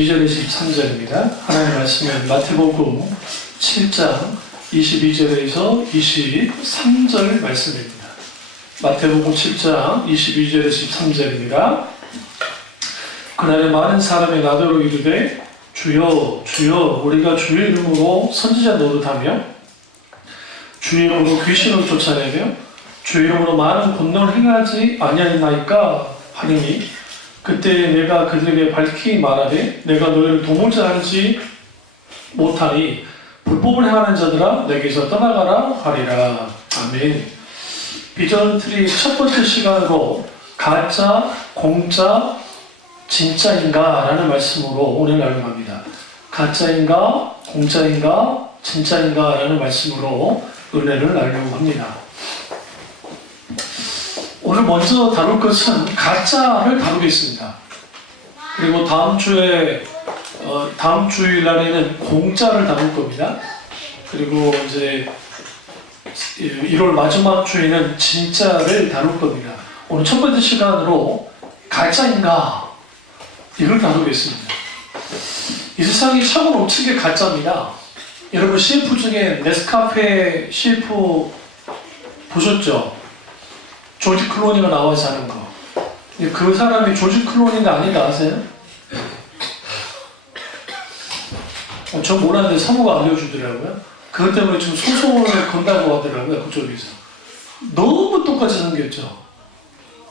22절에서 23절입니다. 하나님의 말씀은 마태복음 7장 22절에서 23절 말씀입니다. 마태복음 7장 22절에서 23절입니다. 그날에 많은 사람이 나더러 이르되 주여 주여 우리가 주의 이름으로 선지자 노릇하며 주의 이름으로 귀신을 쫓아내며 주의 이름으로 많은 권능을 행하지 아니하였나이까 하리니 그때 내가 그들에게 밝히 말하되 내가 너희를 도무지 알지 못하니 불법을 행하는 자들아 내게서 떠나가라 하리라. 아멘. 비전 트리 첫 번째 시간으로 가짜, 공짜, 진짜인가? 라는 말씀으로 오늘 나눠갑니다. 가짜인가? 공짜인가? 진짜인가? 라는 말씀으로 은혜를 나누려고 합니다. 오늘 먼저 다룰 것은 가짜를 다루겠습니다. 그리고 다음 주일날에는 공짜를 다룰 겁니다. 그리고 이제 1월 마지막 주에는 진짜를 다룰 겁니다. 오늘 첫 번째 시간으로 가짜인가? 이걸 다루겠습니다. 이 세상이 차고 넘치게 가짜입니다. 여러분 CF 중에 네스카페 CF 보셨죠? 조지 클로니가 나와서 하는 거. 그 사람이 조지 클로니가 아닌가 아세요? 전 몰랐는데 사모가 알려주더라고요. 그것 때문에 지금 소송을 건다고 하더라고요. 그쪽에서. 너무 똑같이 생겼죠.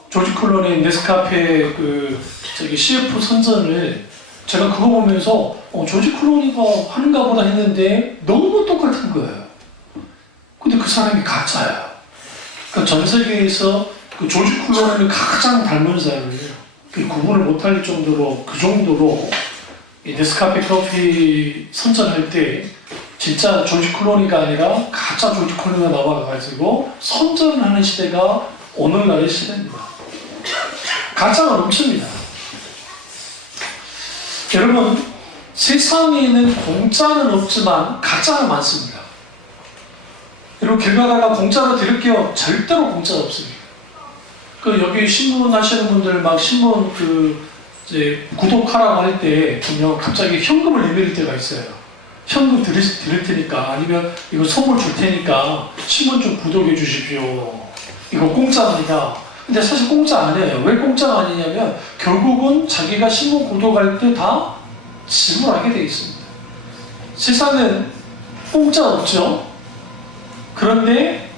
조지 클로니 네스카페 CF 선전을 제가 그거 보면서 조지 클로니가 하는가 보다 했는데 너무 똑같은 거예요. 근데 그 사람이 가짜예요. 전 세계에서 그 조지 클로니를 가장 닮은 사람이에요. 구분을 못할 정도로, 그 정도로 이 네스카페 커피 선전할 때 진짜 조지 클로니가 아니라 가짜 조지 클로니가 나와가지고 선전을 하는 시대가 오늘날의 시대입니다. 가짜가 넘칩니다. 여러분, 세상에는 공짜는 없지만 가짜는 많습니다. 여러분 길 가다가 공짜로 드릴게요. 절대로 공짜가 없습니다. 여기 신문 하시는 분들 막 신문 이제 구독하라고 할 때 보면 갑자기 현금을 내밀 때가 있어요. 현금 드릴 테니까 아니면 이거 선물 줄 테니까 신문 좀 구독해 주십시오. 이거 공짜입니다. 근데 사실 공짜 아니에요. 왜 공짜가 아니냐면 결국은 자기가 신문 구독할 때 다 지불하게 되어 있습니다. 세상은 공짜 없죠. 그런데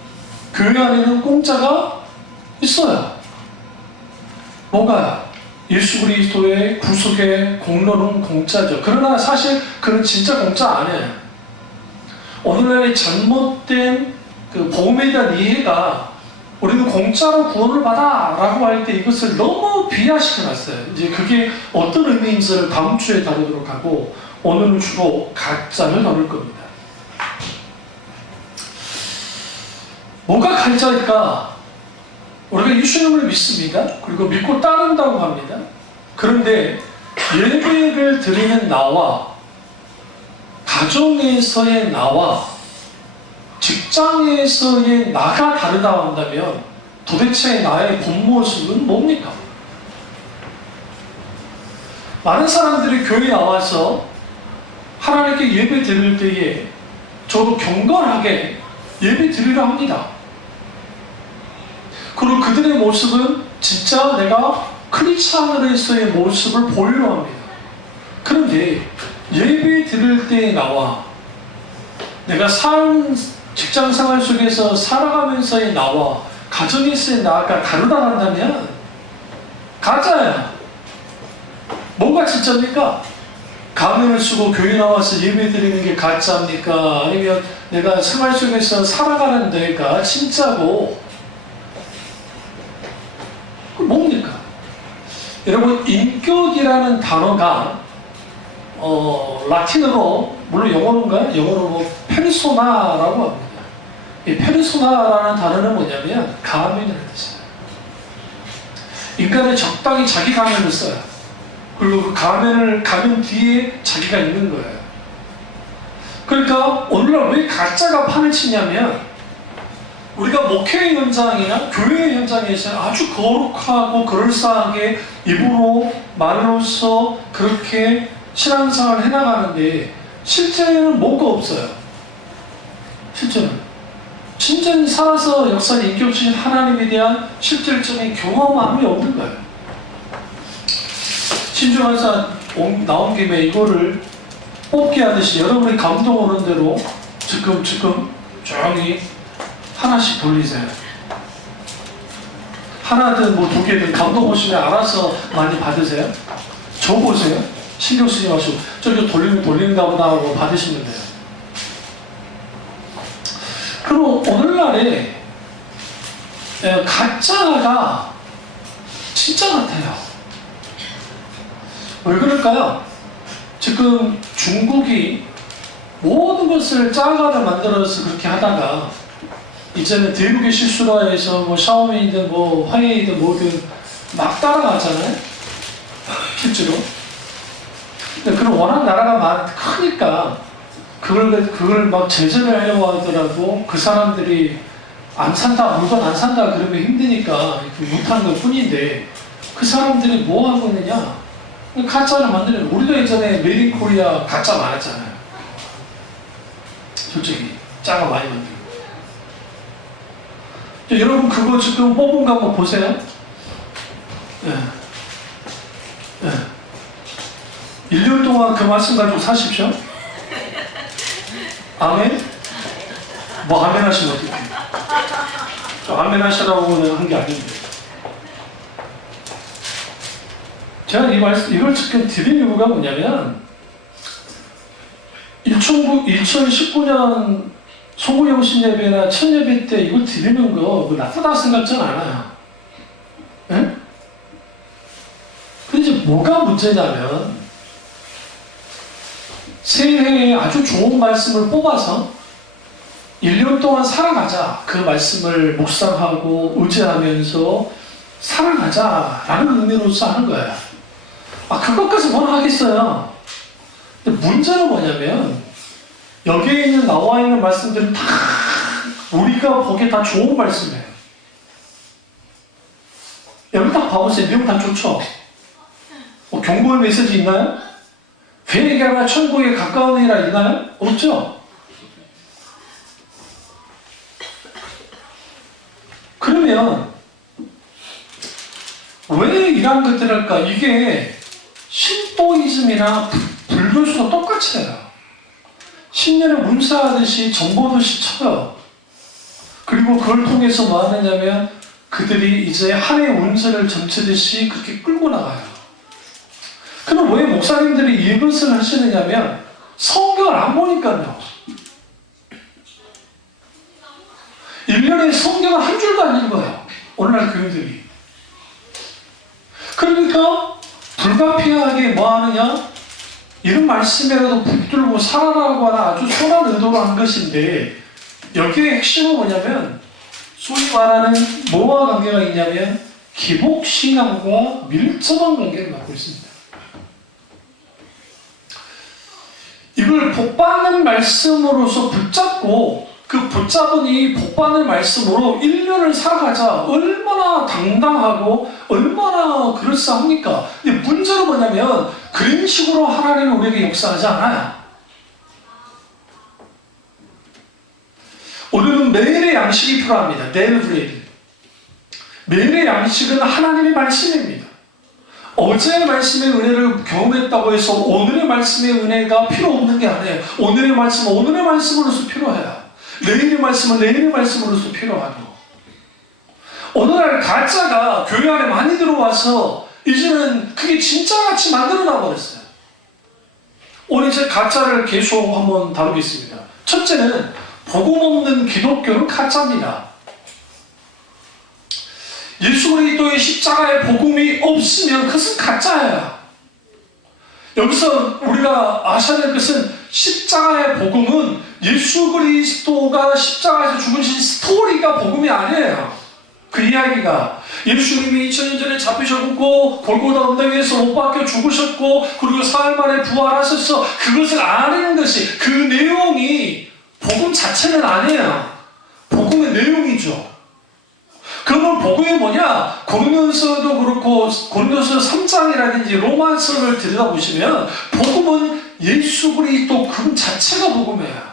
교회 안에는 공짜가 있어요. 뭔가 예수 그리스도의 구속의 공로는 공짜죠. 그러나 사실 그건 진짜 공짜 아니에요. 오늘날의 잘못된 복음에 대한 이해가 우리는 공짜로 구원을 받아 라고 할 때 이것을 너무 비하시켜놨어요. 이제 그게 어떤 의미인지를 다음 주에 다루도록 하고 오늘은 주로 가짜를 다룰 겁니다. 뭐가 가짜일까? 우리가 예수님을 믿습니다. 그리고 믿고 따른다고 합니다. 그런데 예배를 드리는 나와 가정에서의 나와 직장에서의 나가 다르다고 한다면 도대체 나의 본 모습은 뭡니까? 많은 사람들이 교회에 나와서 하나님께 예배 드릴 때에 저도 경건하게 예배 드리려 합니다. 그리고 그들의 모습은 진짜 내가 크리스찬으로서의 모습을 보이려 합니다. 그런데 예배 드릴 때 나와 내가 직장 생활 속에서 살아가면서의 나와 가정에서의 나가 다르다 한다면 가짜야. 뭐가 진짜입니까? 가면을 쓰고 교회 나와서 예배 드리는 게 가짜입니까? 아니면 내가 생활 속에서 살아가는 데가 진짜고 뭡니까? 여러분 인격이라는 단어가 라틴어로 물론 영어로 페르소나라고 합니다. 이 페르소나라는 단어는 뭐냐면 가면이라는 뜻이에요. 인간은 적당히 자기 가면을 써요. 그리고 그 가면 뒤에 자기가 있는 거예요. 그러니까 오늘날 왜 가짜가 판을 치냐면 우리가 목회 현장이나 교회 현장에서 아주 거룩하고 그럴싸하게 입으로 말로써 그렇게 신앙생활을 해나가는데 실제는 뭐가 없어요. 실제는 진짜는 살아서 역사를 인격주신 하나님에 대한 실질적인 경험함이 없는 거예요. 신중한사 나온 김에 이거를 뽑기 하듯이 여러분이 감동 오는 대로 지금 조용히 하나씩 돌리세요. 하나든 뭐 두 개든 감동 오시면 알아서 많이 받으세요. 저 보세요. 신경 쓰지 마시고 저기 돌리는가 보다 하고 받으시면 돼요. 그리고 오늘날에 가짜가 진짜 같아요. 왜 그럴까요? 지금 중국이 모든 것을 짜가를 만들어서 그렇게 하다가 이제는 대국의 실수라 해서 뭐 샤오미든 뭐 화웨이든 뭐든 막 따라가잖아요. 실제로. 근데 그런 워낙 나라가 크니까 그걸 막 제재를 하려고 하더라도 그 사람들이 안 산다, 물건 안 산다 그러면 힘드니까 못하는 것 뿐인데 그 사람들이 뭐 하고 있느냐? 가짜를 만드는, 우리가 예전에 메이드 인 코리아 가짜 많았잖아요. 솔직히 짜가 많이 만들고. 여러분 그거 지금 뽑은 거 한번 보세요. 예. 예. 1년 동안 그 말씀 가지고 사십시오. 아멘? 뭐 아멘 하시면 어떡해. 저 아멘 하시라고는 한 게 아닌데. 제가 이걸 지금 드린 이유가 뭐냐면 2019년 소구영신 예배나 첫 예배 때 이거 드리는 거 나쁘다 생각전 않아요. 예? 근데 이제 뭐가 문제냐면 새해에 아주 좋은 말씀을 뽑아서 1년 동안 살아가자. 그 말씀을 묵상하고 의지하면서 살아가자라는 의미로서 하는 거예요. 그것까지 뭘 하겠어요. 근데 문제는 뭐냐면 여기에 있는 나와 있는 말씀들은 다 우리가 보기에 다 좋은 말씀이에요. 여기 딱 봐보세요. 내용 다 좋죠? 경고의 메시지 있나요? 회개하라 천국에 가까운 이라 있나요? 없죠? 그러면 왜 이런 것들을 할까? 이게 신도이즘이나 불교수도 똑같이 해요. 신년에 문사하듯이 정보듯이 쳐요. 그리고 그걸 통해서 뭐 하느냐면 그들이 이제 한 해 운세를 점치듯이 그렇게 끌고 나가요. 그럼 왜 목사님들이 이것을 하시느냐면 성경을 안 보니까요. 1년에 성경을 한 줄도 안 읽어요. 오늘날 교인들이. 그러니까 불가피하게 뭐 하느냐? 이런 말씀에라도 붙들고 살아라고 하는 아주 선한 의도로 한 것인데 여기에 핵심은 뭐냐면 소위 말하는 뭐와 관계가 있냐면 기복신앙과 밀접한 관계를 갖고 있습니다. 이걸 복받는 말씀으로서 붙잡고 그 붙잡은 이 복받는 말씀으로 1년을 살아가자. 얼마나 당당하고 얼마나 그럴싸합니까? 근데 문제는 뭐냐면 그런 식으로 하나님은 우리에게 역사하지 않아요. 우리는 매일의 양식이 필요합니다. 데일리 브레드. 매일의 양식은 하나님의 말씀입니다. 어제의 말씀의 은혜를 경험했다고 해서 오늘의 말씀의 은혜가 필요 없는 게 아니에요. 오늘의 말씀은 오늘의 말씀으로서 필요해요. 내일의 말씀은 내일의 말씀으로서 필요하고. 오늘날 가짜가 교회 안에 많이 들어와서 이제는 그게 진짜같이 만들어놔 버렸어요. 오늘 이제 가짜를 계속 한번 다루겠습니다. 첫째는 복음 없는 기독교는 가짜입니다. 예수 그리스도의 십자가의 복음이 없으면 그것은 가짜예요. 여기서 우리가 아셔야 될 것은 십자가의 복음은 예수 그리스도가 십자가에서 죽으신 스토리가 복음이 아니에요. 그 이야기가 예수님이 2000년 전에 잡히셨고 골고다 언덕에서 못 박혀 죽으셨고 그리고 사흘 만에 부활하셔서 그것을 아는 것이 그 내용이 복음 자체는 아니에요. 복음의 내용이죠. 그러면 복음이 뭐냐? 고린도서도 그렇고 고린도서 3장이라든지 로마서를 들여다보시면 복음은 예수 그리스도 그 자체가 복음이에요.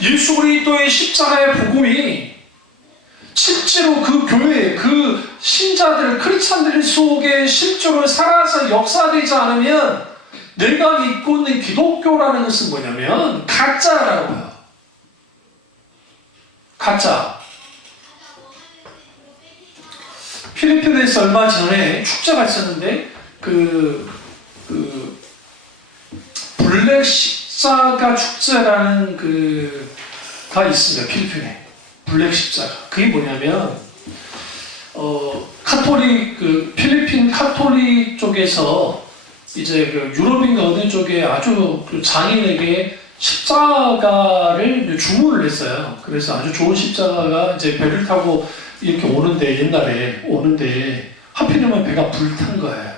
예수 그리스도의 십자가의 복음이 실제로 그 교회, 그 신자들, 크리스찬들 속에 실제로 살아서 역사되지 않으면 내가 믿고 있는 기독교라는 것은 뭐냐면 가짜라고요. 가짜. 필리핀에서 얼마 전에 축제가 있었는데 블랙 십자가 축제라는 가 있습니다. 필리핀에 블랙 십자가. 그게 뭐냐면 필리핀 카톨릭 쪽에서 이제 유럽인가 어느 쪽에 아주 장인에게 십자가를 주문을 했어요. 그래서 아주 좋은 십자가가 이제 배를 타고 이렇게 오는데, 옛날에 오는데 하필이면 배가 불탄 거예요.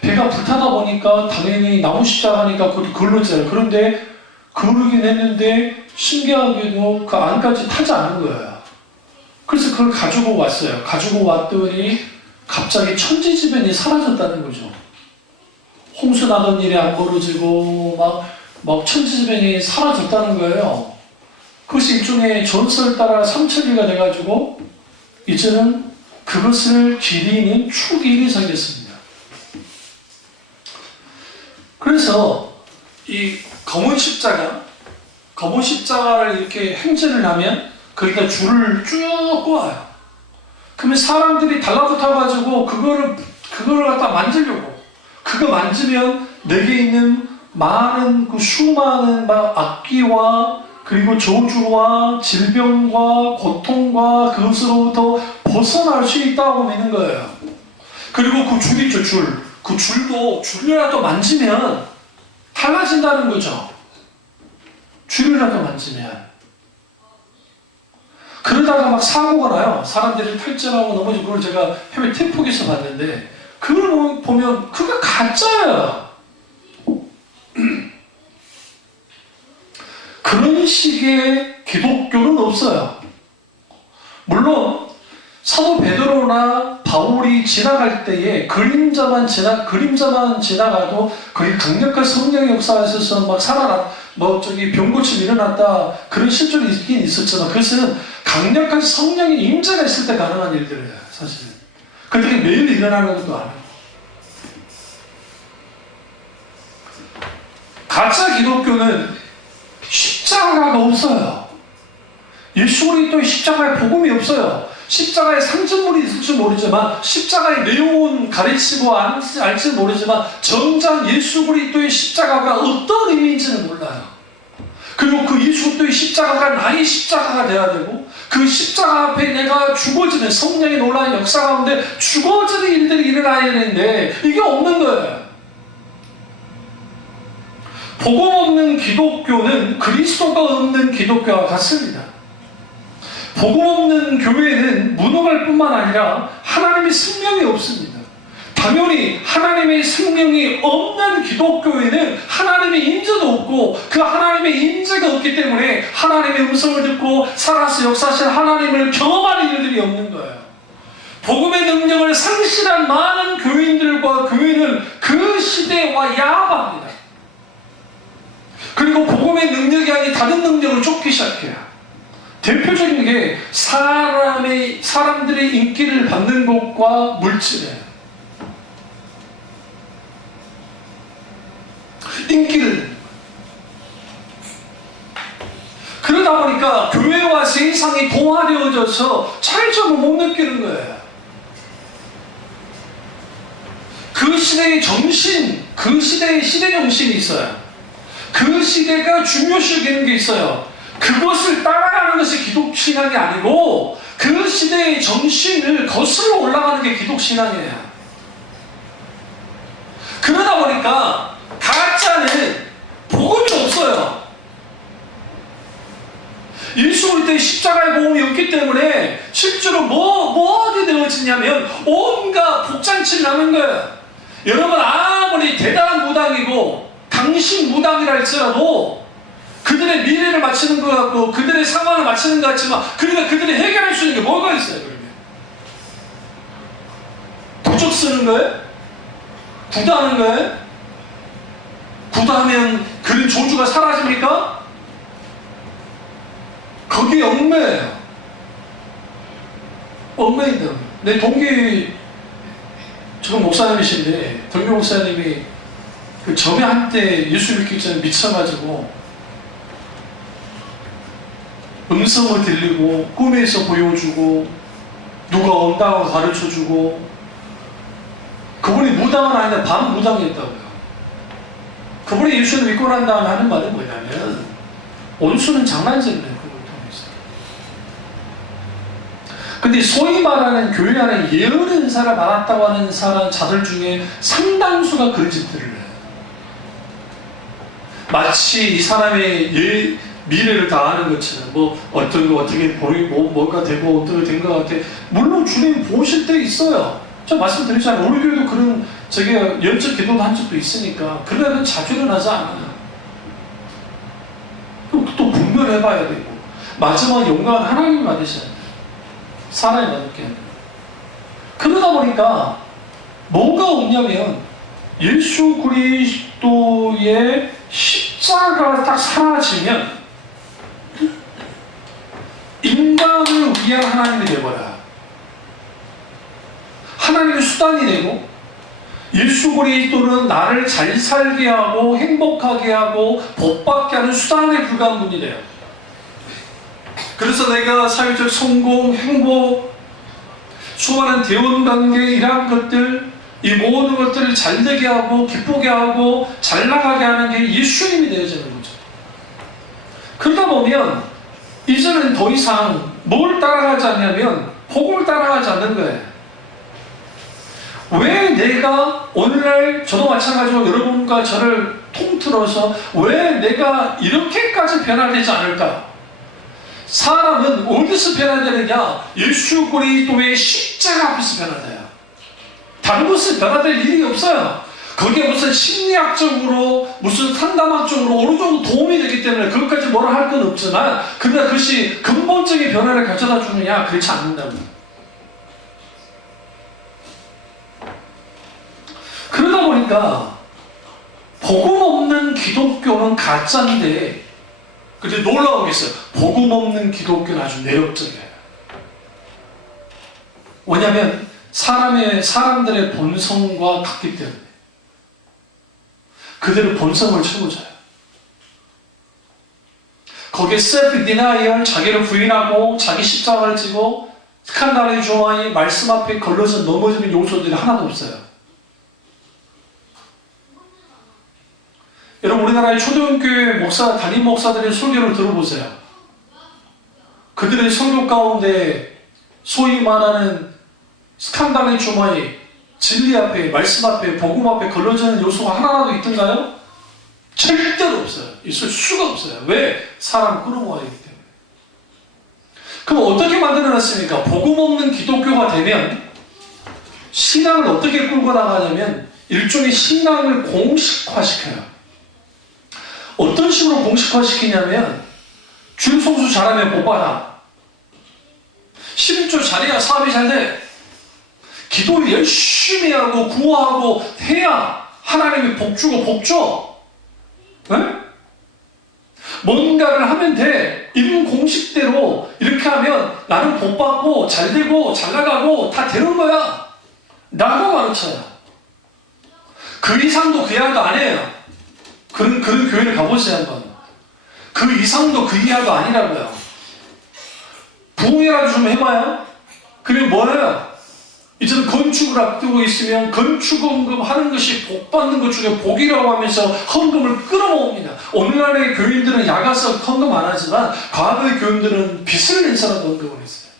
배가 불타다 보니까 당연히 나무 십자가니까 그것도 걸렸잖아요. 그런데 그러긴 했는데 신기하게도 그 안까지 타지 않은 거예요. 그래서 그걸 가지고 왔어요. 가지고 왔더니 갑자기 천지지변이 사라졌다는 거죠. 홍수 나던 일이 안 벌어지고 막 천지지변이 사라졌다는 거예요. 그것이 일종의 전설 따라 삼천리가 돼가지고 이제는 그것을 기리는 축일이 생겼습니다. 그래서 이 검은 십자가를 이렇게 행진을 하면 거기다 줄을 쭉 꼬아요. 그러면 사람들이 달라붙어가지고 그거를 갖다 만지려고. 그거 만지면 내게 있는 많은 수많은 악기와 그리고 저주와 질병과 고통과 그것으로부터 벗어날 수 있다고 믿는 거예요. 그리고 그 줄 있죠, 줄. 그 줄이라도 만지면 달라진다는 거죠. 줄이라도 만지면. 그러다가 막 사고가 나요. 사람들이 탈진하고 넘어지고. 그걸 제가 해외 틱톡에서 봤는데 그걸 보면 그게 가짜야. 그런 식의 기독교는 없어요. 물론 사도 베드로나 바울이 지나갈 때에 그림자만 지나가도 거기 강력한 성령의 역사가 있어서 병 고침이 일어났다, 그런 실존이 있긴 있었지만 그것은 강력한 성령의 임재가 있을 때 가능한 일들이에요. 사실은 그렇게 매일 일어나는 것도 아니에요. 가짜 기독교는 십자가가 없어요. 예수 그리스도의 십자가에 복음이 없어요. 십자가에 상징물이 있을지 모르지만 십자가의 내용은 가르치고 알지 모르지만 정작 예수 그리스도의 십자가가 어떤 의미인지는 몰라요. 그리고 그 예수 그리스도의 십자가가 나의 십자가가 돼야 되고 그 십자가 앞에 내가 죽어지는 성령의 놀라운 역사 가운데 죽어지는 일들이 일어나야 되는데 이게 없는 거예요. 복음 없는 기독교는 그리스도가 없는 기독교와 같습니다. 복음 없는 교회는 무능할 뿐만 아니라 하나님의 생명이 없습니다. 당연히 하나님의 생명이 없는 기독교회는 하나님의 임재도 없고 그 하나님의 임재가 없기 때문에 하나님의 음성을 듣고 살아서 역사하신 하나님을 경험하는 일들이 없는 거예요. 복음의 능력을 상실한 많은 교인들과 교회는 그 시대에 와야 합니다. 그리고 복음의 능력이 아닌 다른 능력을 쫓기 시작해요. 대표적인 게 사람들의 인기를 받는 것과 물질이에요. 인기를. 그러다 보니까 교회와 세상이 동화되어져서 차이점을 못 느끼는 거예요. 그 시대의 정신, 그 시대의 시대 정신이 있어요. 그 시대가 중요시 여기는 게 있어요. 그것을 따라가는 것이 기독신앙이 아니고 그 시대의 정신을 거슬러 올라가는 게 기독신앙이에요. 그러다 보니까 가짜는 복음이 없어요. 예수 그리스도의 십자가의 복음이 없기 때문에 실제로 뭐하게 되어지냐면 온갖 복장치를 하는 거예요. 여러분 아무리 대단한 무당이고 당신 무당이라 할지라도 그들의 미래를 맞추는 것 같고 그들의 상황을 맞추는 것 같지만 그러니까 그들이 해결할 수 있는 게 뭐가 있어요? 그러면 부적 쓰는 거예요? 구다하는 거예요? 구다하면 그런 조주가 사라집니까? 그게 얽매예요. 얽매인다. 내 동기 지금 목사님이신데 동기 목사님이 그 전에 한때 예수 믿기 전에 미쳐가지고 음성을 들리고 꿈에서 보여주고 누가 온다고 가르쳐주고 그분이 무당은 아닌데 반무당이었다고요. 그분이 예수를 믿고 난 다음에 하는 말은 뭐냐면 온수는 장난질을 해요. 그걸 통해서. 근데 소위 말하는 교회 안에 예언 은사를 받았다고 하는 사람 자들 중에 상당수가 그런 짓들을 해요. 마치 이 사람의 미래를 다 아는 것처럼 뭐 어떤 거 어떻게 보이고 뭐가 되고 어떻게 된 것 같아. 물론 주님 보실 때 있어요. 저 말씀드리잖아요. 우리 교회도 그런 연적 기도도 한 적도 있으니까. 그러나 자주 일어나지 않아요. 또 분별해봐야 되고 마지막 영광은 하나님이 받으셔야 돼요. 사람이 받을게 해야 돼요. 그러다 보니까 뭐가 없냐면 예수 그리스도의 십자가가 딱 사라지면 인간을 위한 하나님이 되어버려요. 하나님의 수단이 되고 예수 그리스도는 나를 잘 살게 하고 행복하게 하고 복받게 하는 수단에 불과한 분이 돼요. 그래서 내가 사회적 성공, 행복, 수많은 대원관계 이러한 것들 이 모든 것들을 잘되게 하고 기쁘게 하고 잘 나가게 하는 게 예수님이 되어지는 거죠. 그러다 보면 이제는 더 이상 뭘 따라가지 않냐면 복음을 따라가지 않는 거예요. 왜 내가 오늘날 저도 마찬가지로 여러분과 저를 통틀어서 왜 내가 이렇게까지 변화되지 않을까? 사람은 어디서 변화되느냐? 예수 그리스도의 십자가 앞에서 변화돼요. 다른 곳은 변화될 일이 없어요. 그게 무슨 심리학적으로 무슨 상담학적으로 어느 정도 도움이 되기 때문에 그것까지 뭐라 할 건 없지만 그러나 그것이 근본적인 변화를 가져다 주느냐? 그렇지 않는다고요. 그러다 보니까 복음 없는 기독교는 가짜인데 근데 놀라운 게 있어요. 복음 없는 기독교는 아주 매력적이에요. 왜냐하면 사람들의 본성과 같기 때문에 그들의 본성을 채우져요. 거기에 셀프 디나이얼, 자기를 부인하고 자기 십자가를 지고 스칸달의 조화의 말씀 앞에 걸러서 넘어지는 요소들이 하나도 없어요. 여러분 우리나라의 초대교회 담임 목사들의 설교를 들어보세요. 그들의 설교 가운데 소위 말하는 스칸달의 주마에 진리 앞에 말씀 앞에 복음 앞에 걸러지는 요소가 하나라도 있던가요? 절대로 없어요. 있을 수가 없어요. 왜? 사람 끌어모아야 하기 때문에. 그럼 어떻게 만들어놨습니까? 복음 없는 기독교가 되면 신앙을 어떻게 끌고 나가냐면 일종의 신앙을 공식화시켜요. 어떤 식으로 공식화시키냐면 줄 성수 잘하면 복받아. 11조 잘해야 사업이 잘 돼. 기도 열심히 하고 구호하고 해야 하나님이 복 주고 복 줘. 네? 뭔가를 하면 돼. 이런 공식대로 이렇게 하면 나는 복 받고 잘 되고 잘 나가고 다 되는 거야. 라고 가르쳐요. 그 이상도 그 이하도 안 해요. 그런 교회를 가보세요 한번. 그 이상도 그 이하도 아니라고요. 부흥이라도 좀 해봐요. 그리고 뭐예요? 이제는 건축을 앞두고 있으면 건축헌금 하는 것이 복 받는 것 중에 복이라고 하면서 헌금을 끌어모읍니다. 오늘날의 교인들은 야가서 헌금 안 하지만 과거의 교인들은 빚을 내서라도 헌금을 했어요.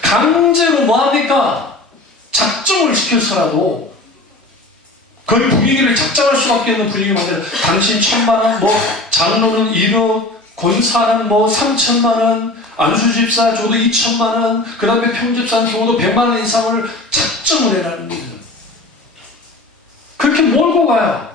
강제로 뭐합니까? 작정을 시켜서라도 거의 분위기를 작정할 수밖에 없는 분위기 만들어. 당신 1,000만 원, 장로는 1억, 권사는 3,000만 원, 안수집사 적어도 2,000만 원, 그 다음에 평집사는 적어도 100만 원 이상을 작정을 해라는 거예요. 그렇게 몰고 가요.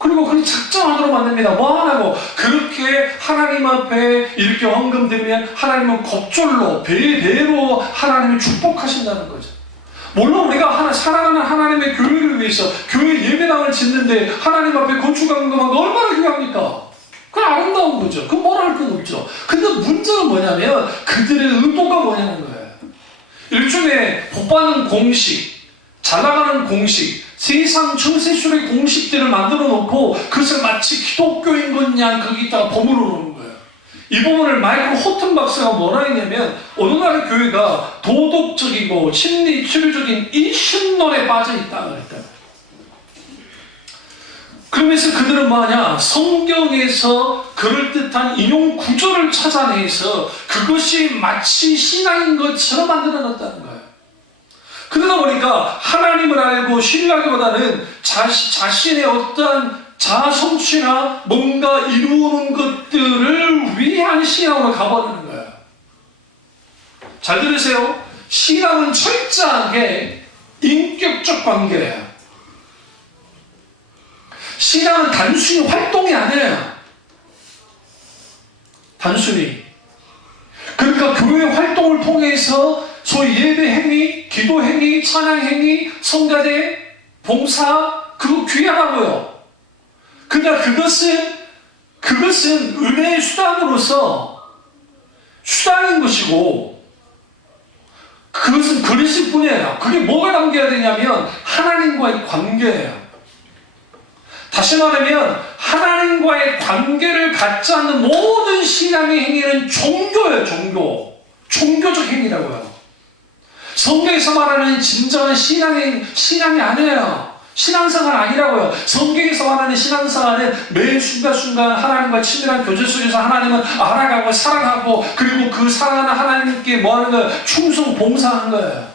그리고 그렇게 작정하도록 만듭니다. 뭐 하라고? 그렇게 하나님 앞에 이렇게 헌금되면 하나님은 겁절로 배로 하나님이 축복하신다는 거죠. 물론 우리가 사랑하는 하나님의 교회를 위해서 교회 예배당을 짓는데 하나님 앞에 건축헌금한 거 얼마나 귀합니까? 그건 아름다운 거죠. 그건 뭐라 할 건 없죠. 근데 문제는 뭐냐면 그들의 의도가 뭐냐는 거예요. 일종의 복받는 공식, 잘 나가는 공식, 세상 처세술의 공식들을 만들어 놓고 그것을 마치 기독교인 것냥 거기다가 버무려 놓는 거예요. 이 부분을 마이클 호튼 박사가 뭐라 했냐면 어느 나라 교회가 도덕적이고 심리 치료적인 이 신론에 빠져 있다 그랬다. 그러면서 그들은 뭐하냐? 성경에서 그럴듯한 인용 구조를 찾아내서 그것이 마치 신앙인 것처럼 만들어 놨다는 거예요. 그러다 보니까 하나님을 알고 신뢰하기보다는 자신의 어떠한 자아 성취나 뭔가 이루는 것들을 위한 신앙으로 가버리는 거예요. 잘 들으세요. 신앙은 철저하게 인격적 관계예요. 신앙은 단순히 활동이 아니에요. 단순히. 그러니까 교회 활동을 통해서 소위 예배 행위, 기도 행위, 찬양 행위, 성가대, 봉사, 그거 귀하다고요. 그러나 그것은 은혜의 수단으로서 수단인 것이고 그것은 그릇일 뿐이에요. 그게 뭐가 담겨야 되냐면 하나님과의 관계예요. 다시 말하면 하나님과의 관계를 갖지 않는 모든 신앙의 행위는 종교예요. 종교적 행위라고요. 성경에서 말하는 진정한 신앙이 아니에요. 신앙생활 아니라고요. 성경에서 말하는 신앙생활은 매 순간순간 하나님과 친밀한 교제 속에서 하나님을 알아가고 사랑하고 그리고 그 사랑하는 하나님께 뭐하는 거예요? 충성 봉사하는 거예요.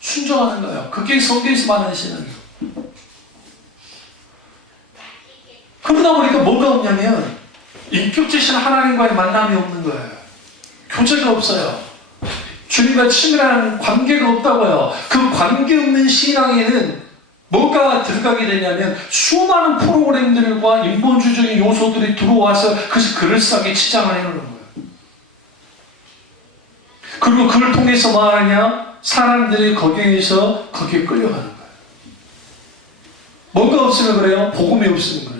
순종하는 거예요. 그게 성경에서 말하는 신앙이에요. 그러다 보니까 뭐가 없냐면 인격적인 하나님과의 만남이 없는 거예요. 교제가 없어요. 주님과 친밀한 관계가 없다고요. 그 관계 없는 신앙에는 뭐가 들어가게 되냐면 수많은 프로그램들과 인본주의적인 요소들이 들어와서 그것이 그럴싸하게 치장을 해놓는 거예요. 그리고 그걸 통해서 뭐 하느냐? 사람들이 거기에 끌려가는 거예요. 뭐가 없으면 그래요? 복음이 없으면 그래요.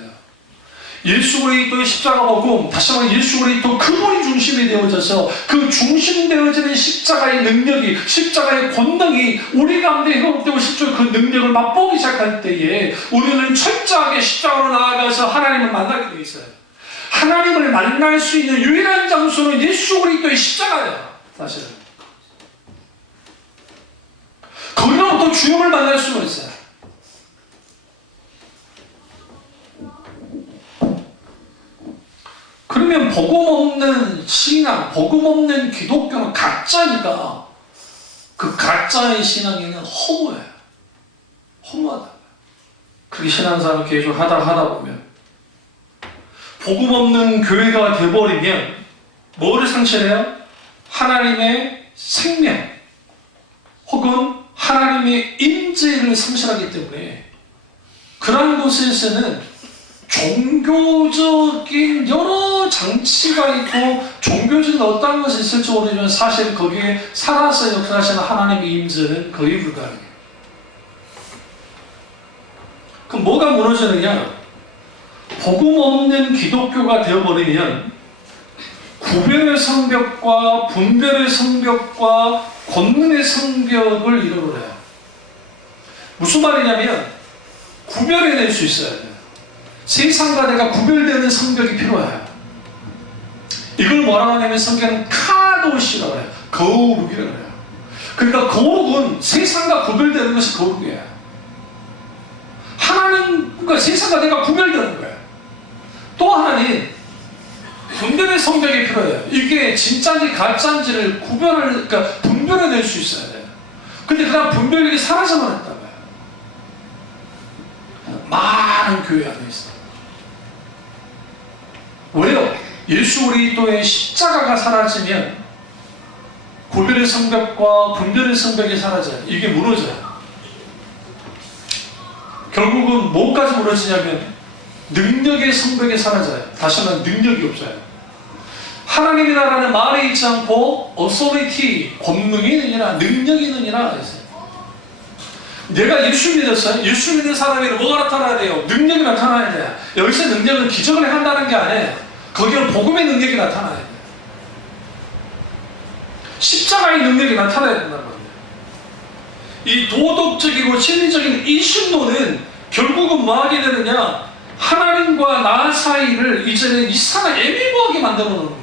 예수 그리스도의 십자가 복음, 다시 말해 예수 그리스도 그분이 중심이 되어져서 그 중심되어지는 십자가의 능력이, 십자가의 권능이 우리 가운데 회복되고 싶죠. 그 능력을 맛보기 시작할 때에 우리는 철저하게 십자가로 나아가서 하나님을 만나게 되어 있어요. 하나님을 만날 수 있는 유일한 장소는 예수 그리스도의 십자가예요. 사실은 거기로부터 주님을 만날 수가 있어요. 그러면 복음 없는 신앙, 복음 없는 기독교는 가짜니까 그 가짜의 신앙에는 허무해요. 허무하다. 그렇게 신앙생활을 계속 하다 보면 복음 없는 교회가 되어버리면 뭐를 상실해요? 하나님의 생명 혹은 하나님의 임재를 상실하기 때문에 그러한 곳에서는 종교적인 여러 장치가 있고 종교적인 어떤 것이 있을지 모르지만 사실 거기에 살아서 역사하시는 하나님의 임재는 거의 불가능해요. 그럼 뭐가 무너지느냐? 복음 없는 기독교가 되어버리면 구별의 성벽과 분별의 성벽과 권능의 성벽을 잃어버려요. 무슨 말이냐면 구별해낼 수 있어야 돼요. 세상과 내가 구별되는 성벽이 필요해요. 이걸 뭐라고 하냐면 성경은 카도시라고 해요. 거룩이라고 해요. 그러니까 거룩은 세상과 구별되는 것이 거룩이에요. 하나님과 세상과 내가 구별되는 거예요. 또 하나는 분별의 성벽이 필요해요. 이게 진짜인지 가짜인지를 그러니까 분별해낼 수 있어야 돼요. 근데 그 다음 분별력이 사라져만 했다고요. 많은 교회 안에 있어요. 왜요? 예수 그리스도의 십자가가 사라지면 구별의 성벽과 분별의 성벽이 사라져요. 이게 무너져요. 결국은 뭐까지 무너지냐면 능력의 성벽에 사라져요. 다시 말하면 능력이 없어요. 하나님의 나라는 말에 있지 않고 authority, 권능이 있느니라, 능력이 있느니라 했어요. 내가 예수 믿었어요. 예수 믿는 사람에게 뭐가 나타나야 돼요? 능력이 나타나야 돼요. 여기서 능력은 기적을 한다는 게 아니에요. 거기는 복음의 능력이 나타나야 돼요. 십자가의 능력이 나타나야 된다는 겁니다. 이 도덕적이고 진리적인 이 신도는 결국은 뭐 하게 되느냐, 하나님과 나 사이를 이제는 이상하게 애매모호하게 만들어 놓는 거예요.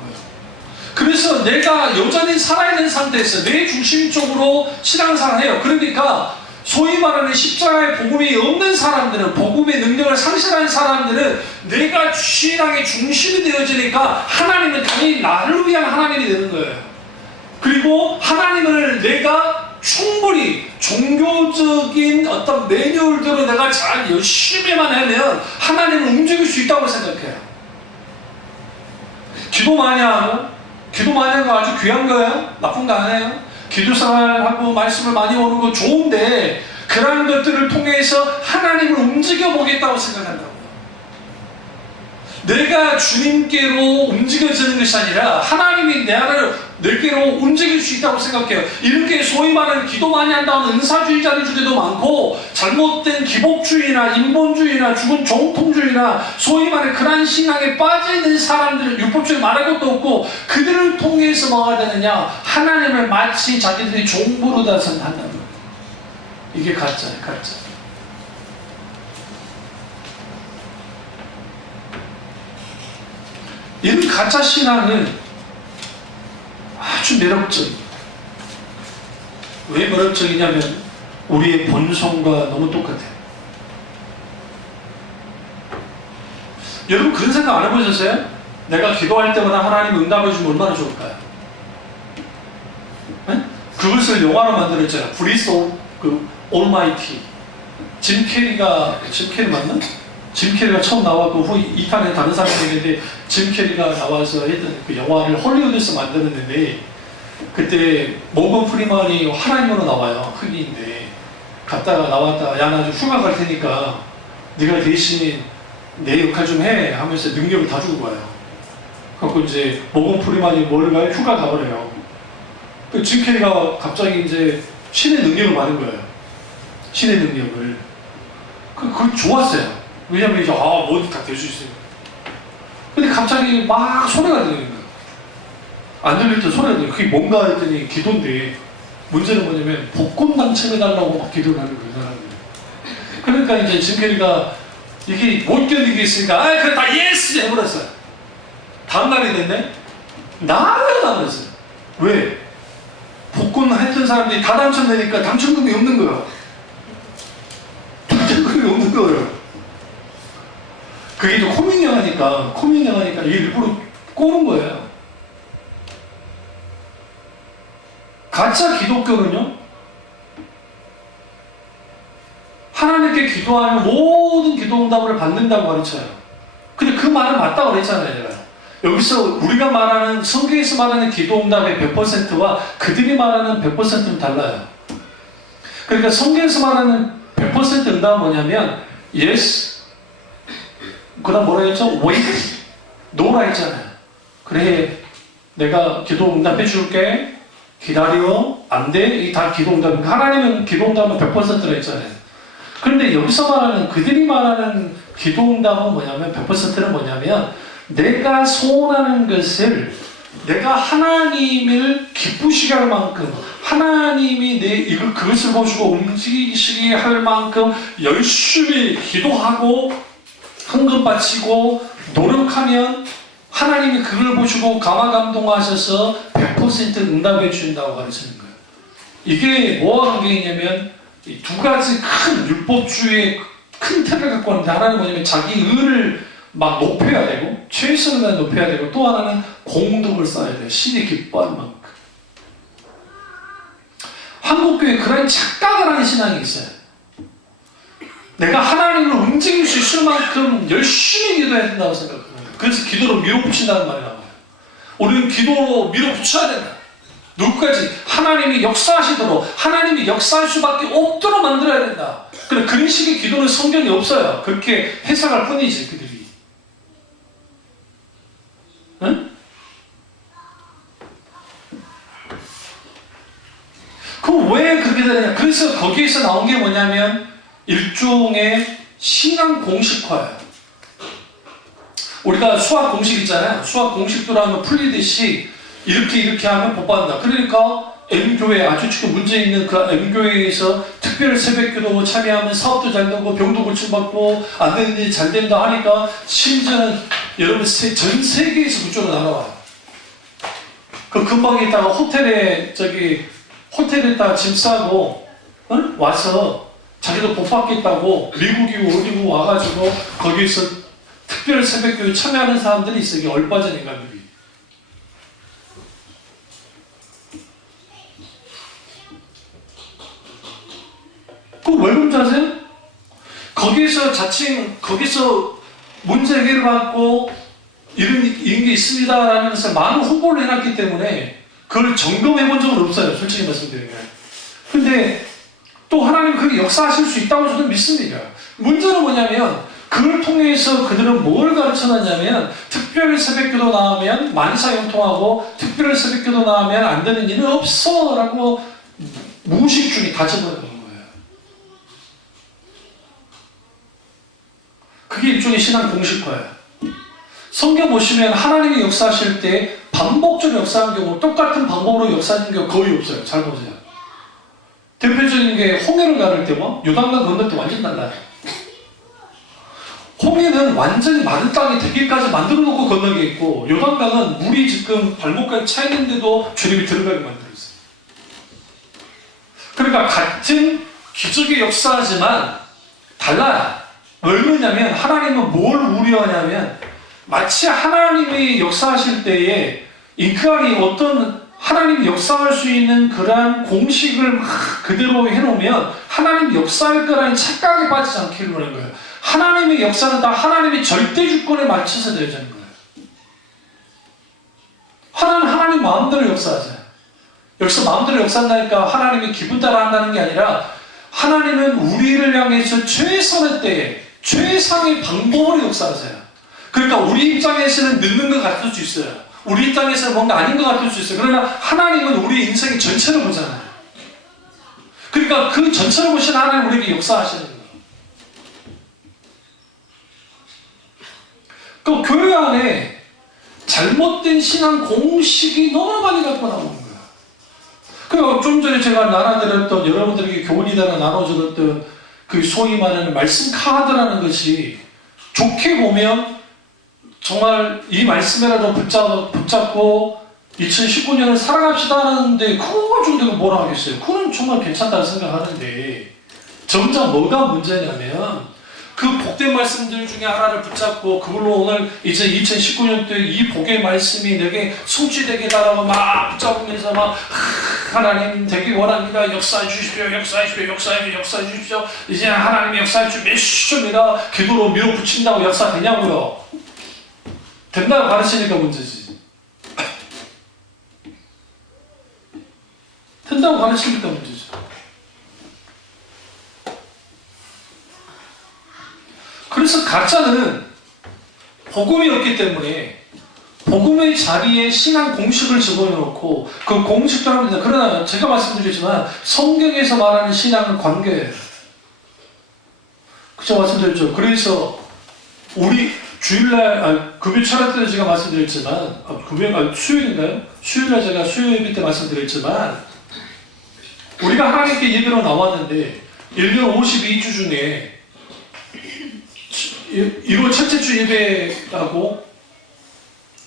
그래서 내가 여전히 살아있는 상태에서 내 중심적으로 신앙생활을 해요. 그러니까 소위 말하는 십자가의 복음이 없는 사람들은, 복음의 능력을 상실한 사람들은 내가 신앙의 중심이 되어지니까 하나님은 당연히 나를 위한 하나님이 되는 거예요. 그리고 하나님을 내가 충분히 종교적인 어떤 매뉴얼대로 내가 잘 열심히만 하면 하나님을 움직일 수 있다고 생각해요. 기도 많이 하고, 기도 많이 하는 거 아주 귀한 거예요. 나쁜 거 아니에요. 기도생활하고 말씀을 많이 오는 거 좋은데 그러한 것들을 통해서 하나님을 움직여 보겠다고 생각한다고요. 내가 주님께로 움직여지는 것이 아니라 하나님이 내게로 움직일 수 있다고 생각해요. 이렇게 소위 말하는 기도 많이 한다는 은사주의자들 중에도 많고, 잘못된 기복주의나 인본주의나 죽은 정통주의나 소위 말하는 그러한 신앙에 빠져있는 사람들은 율법주의 말할 것도 없고, 그들을 통해서 뭐가 되느냐, 하나님을 마치 자기들이 종부로 다선한다는 거예요. 이게 가짜예요. 가짜. 이런 가짜 신앙은 아주 매력적이에요. 왜 매력적이냐면 우리의 본성과 너무 똑같아요. 여러분 그런 생각 안 해보셨어요? 내가 기도할 때마다 하나님 응답해 주면 얼마나 좋을까요? 네? 그것을 영화로 만들었잖아요. 브리스 그 올마이티. 짐 캐리 맞나? 짐 캐리가 처음 나왔고 후 2탄에 다른 사람이 있는데 짐 캐리가 나와서 했던 그 영화를 헐리우드에서 만들었는데, 그때 모건 프리만이 하나님으로 나와요. 흑인인데 갔다가 나왔다가 야 나 좀 휴가 갈 테니까 네가 대신 내 역할 좀 해 하면서 능력을 다 주고 가요. 그래서 이제 모건 프리만이 뭘 가요? 휴가 가버려요. 그 짐 캐리가 갑자기 이제 신의 능력을 받은 거예요. 신의 능력을. 그거 좋았어요. 왜냐면 이제 뭐든 다 될 수 있어요. 근데 갑자기 막 소리가 들리는 거예요. 안 들릴 때 소리가 들려요. 그게 뭔가 했더니 기도인데, 문제는 뭐냐면 복권 당첨해달라고 막 기도를 하는 거예요, 사람들이. 그러니까 이제 짐 캐리가 이게 못 견디겠으니까 그래 다 예스 해버렸어요. 다음 날이 됐네? 나를 그랬어요. 왜? 복권 했던 사람들이 다 당첨되니까 당첨금이 없는 거예요. 당첨금이 없는 거예요. 그게 또 코믹 영화니까 이게 일부러 꼬는 거예요. 가짜 기독교는요, 하나님께 기도하면 모든 기도 응답을 받는다고 가르쳐요. 근데 그 말은 맞다고 그랬잖아요, 제가. 여기서 우리가 말하는, 성경에서 말하는 기도 응답의 100%와 그들이 말하는 100%는 달라요. 그러니까 성경에서 말하는 100% 응답은 뭐냐면 yes, 그 다음 뭐라 했죠? wait, no라 했잖아요. 그래, 내가 기도 응답해 줄게, 기다려, 안 돼, 이게 다 기도 응답입니다. 하나님은 기도 응답은 100%라 했잖아요. 그런데 여기서 말하는, 그들이 말하는 기도 응답은 뭐냐면 100%는 뭐냐면 내가 소원하는 것을 내가 하나님을 기쁘시게 할 만큼, 하나님이 그것을 보시고 움직이시게 할 만큼 열심히 기도하고 헌금 바치고 노력하면 하나님이 그걸 보시고 감화감동하셔서 100% 응답해 주신다고 가르치는 거예요. 이게 뭐와 관계이냐면 이 두 가지 큰 율법주의의 큰 틀을 갖고 왔는데, 하나는 뭐냐면 자기 의를 막 높여야 되고, 최선을 다해 높여야 되고, 또 하나는 공덕을 쌓아야 돼요. 신이 기뻐하는 만큼. 한국교회에 그런 착각을 하는 신앙이 있어요. 내가 하나님을 움직일 수 있을 만큼 열심히 기도해야 된다고 생각해요. 그래서 기도로 밀어붙인다는 말이 나와요. 우리는 기도로 밀어붙여야 된다. 누구까지? 하나님이 역사하시도록, 하나님이 역사할 수밖에 없도록 만들어야 된다. 그런 식의 기도는 성경에 없어요. 그렇게 해석할 뿐이지, 그들이. 그럼 왜 그렇게 되느냐? 그래서 거기에서 나온 게 뭐냐면 일종의 신앙 공식화예요. 우리가 수학 공식 있잖아요. 수학 공식대로 하면 풀리듯이 이렇게 하면 복 받는다. 그러니까 M교회, 아주 지금 문제 있는 그 M교회에서 특별 새벽기도 참여하면 사업도 잘 되고 병도 고침받고 안 되는 일이 잘 된다 하니까 심지어는 여러분 전 세계에서 그쪽으로 날아와요. 그 근방에 있다가 호텔에다가 짐 싸고 와서 자기도 복 받겠다고 미국이고 어디고 와가지고 거기에서 특별 새벽교회 참여하는 사람들이 있어요. 이게 얼빠진 인간들이. 그럼 왜 그런지 아세요? 거기서 문제 해결을 받고 이런 게 있습니다라는 것을 많은 홍보를 해놨기 때문에 그걸 점검해 본 적은 없어요. 솔직히 말씀드리면. 근데 또 하나님 그게 역사하실 수 있다고 저는 믿습니다. 문제는 뭐냐면 그걸 통해서 그들은 뭘 가르쳐놨냐면 특별 새벽기도 나오면 만사형통하고 특별 새벽기도 나오면 안 되는 일은 없어 라고 무의식 중에 가져버리는 거예요. 그게 일종의 신앙 공식화예요. 성경 보시면 하나님이 역사하실 때 반복적으로 역사하는 경우 똑같은 방법으로 역사하는 경우 거의 없어요. 잘 보세요. 대표적인 게 홍해를 가를 때 요단강 건널 때 완전 달라요. 홍해는 완전히 마른 땅이 되기까지 만들어 놓고 건너게 있고 요단강은 물이 지금 발목까지 차 있는데도 주님이 들어가게 만들었어요. 그러니까 같은 기적의 역사지만 달라요. 왜 그러냐면 하나님은 뭘 우려하냐면 마치 하나님이 역사하실 때에 인간이 어떤 하나님이 역사할 수 있는 그러한 공식을 막 그대로 해놓으면 하나님이 역사할 거라는 착각에 빠지지 않게 하는 거예요. 하나님의 역사는 다 하나님의 절대 주권에 맞춰서 되어지는 거예요. 하나님 마음대로 역사하세요. 여기서 마음대로 역사한다니까 하나님이 기분 따라 한다는 게 아니라 하나님은 우리를 향해서 최선의 때에 최상의 방법으로 역사하세요. 그러니까 우리 입장에서는 늦는 것 같을 수 있어요. 우리 입장에서는 뭔가 아닌 것 같을 수 있어요. 그러나 하나님은 우리 인생의 전체를 보잖아요. 그러니까 그 전체를 보시는 하나님 우리에게 역사하시는 거예요. 그 교회 안에 잘못된 신앙 공식이 너무 많이 갖고 나오는 거예요. 그리고 좀 전에 제가 나눠드렸던 여러분들에게 교훈이다라 나눠드렸던 그 소위 말하는 말씀 카드라는 것이 좋게 보면 정말 이 말씀이라도 붙잡고 2019년을 살아갑시다 하는데 그거 가지고 내가 뭐라 하겠어요. 그건 정말 괜찮다고 생각하는데 점점 뭐가 문제냐면 그 복된 말씀들 중에 하나를 붙잡고 그걸로 오늘 이제 2019년 때 이 복의 말씀이 내게 성취되게 달라고 막 붙잡으면서 막 하나님 되기 원합니다. 역사해 주십시오. 역사해 주십시오. 역사해 주십시오. 이제 하나님이 역사해 주십시오입니다. 기도로 밀어붙인다고 역사되냐고요. 된다고 가르치니까 문제지. 된다고 가르치니까 문제지. 그래서 가짜는 복음이 없기 때문에 복음의 자리에 신앙 공식을 집어넣고 그 공식대로 합니다. 그러나 제가 말씀드렸지만 성경에서 말하는 신앙은 관계예요. 그죠? 말씀드렸죠. 그래서 우리 주일날, 금요 철학 때도 제가 말씀드렸지만 수요일인가요? 수요일날 제가 수요 예배 때 말씀드렸지만 우리가 하나님께 예배로 나왔는데 1년 52주 중에 1월 첫째 주 예배하고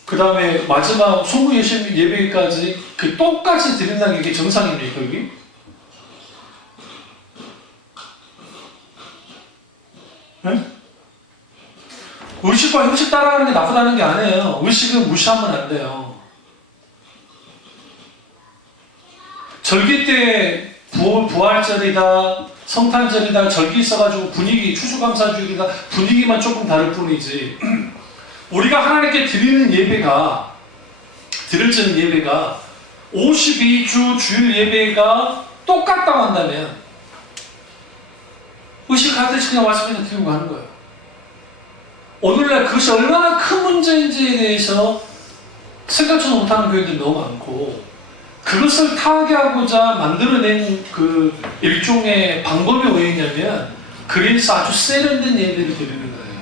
그 다음에 마지막 소구 예배까지 그 똑같이 드린다는 게 정상입니까 여기? 네? 의식과 형식 따라가는 게 나쁘다는 게 아니에요. 의식은 무시하면 안 돼요. 절기 때 부활절이다 성탄절이다 절기 있어가지고 분위기 추수감사주일이다 분위기만 조금 다를 뿐이지 우리가 하나님께 드리는 예배가 52주 주일 예배가 똑같다고 한다면 의식하듯이 그냥 와서 그냥 드리고 가는 거예요. 오늘날 그것이 얼마나 큰 문제인지에 대해서 생각지도 못하는 교회들이 너무 많고 그것을 타개하고자 만들어낸 그 일종의 방법이 뭐였냐면 그래서 아주 세련된 예배를 드리는 거예요.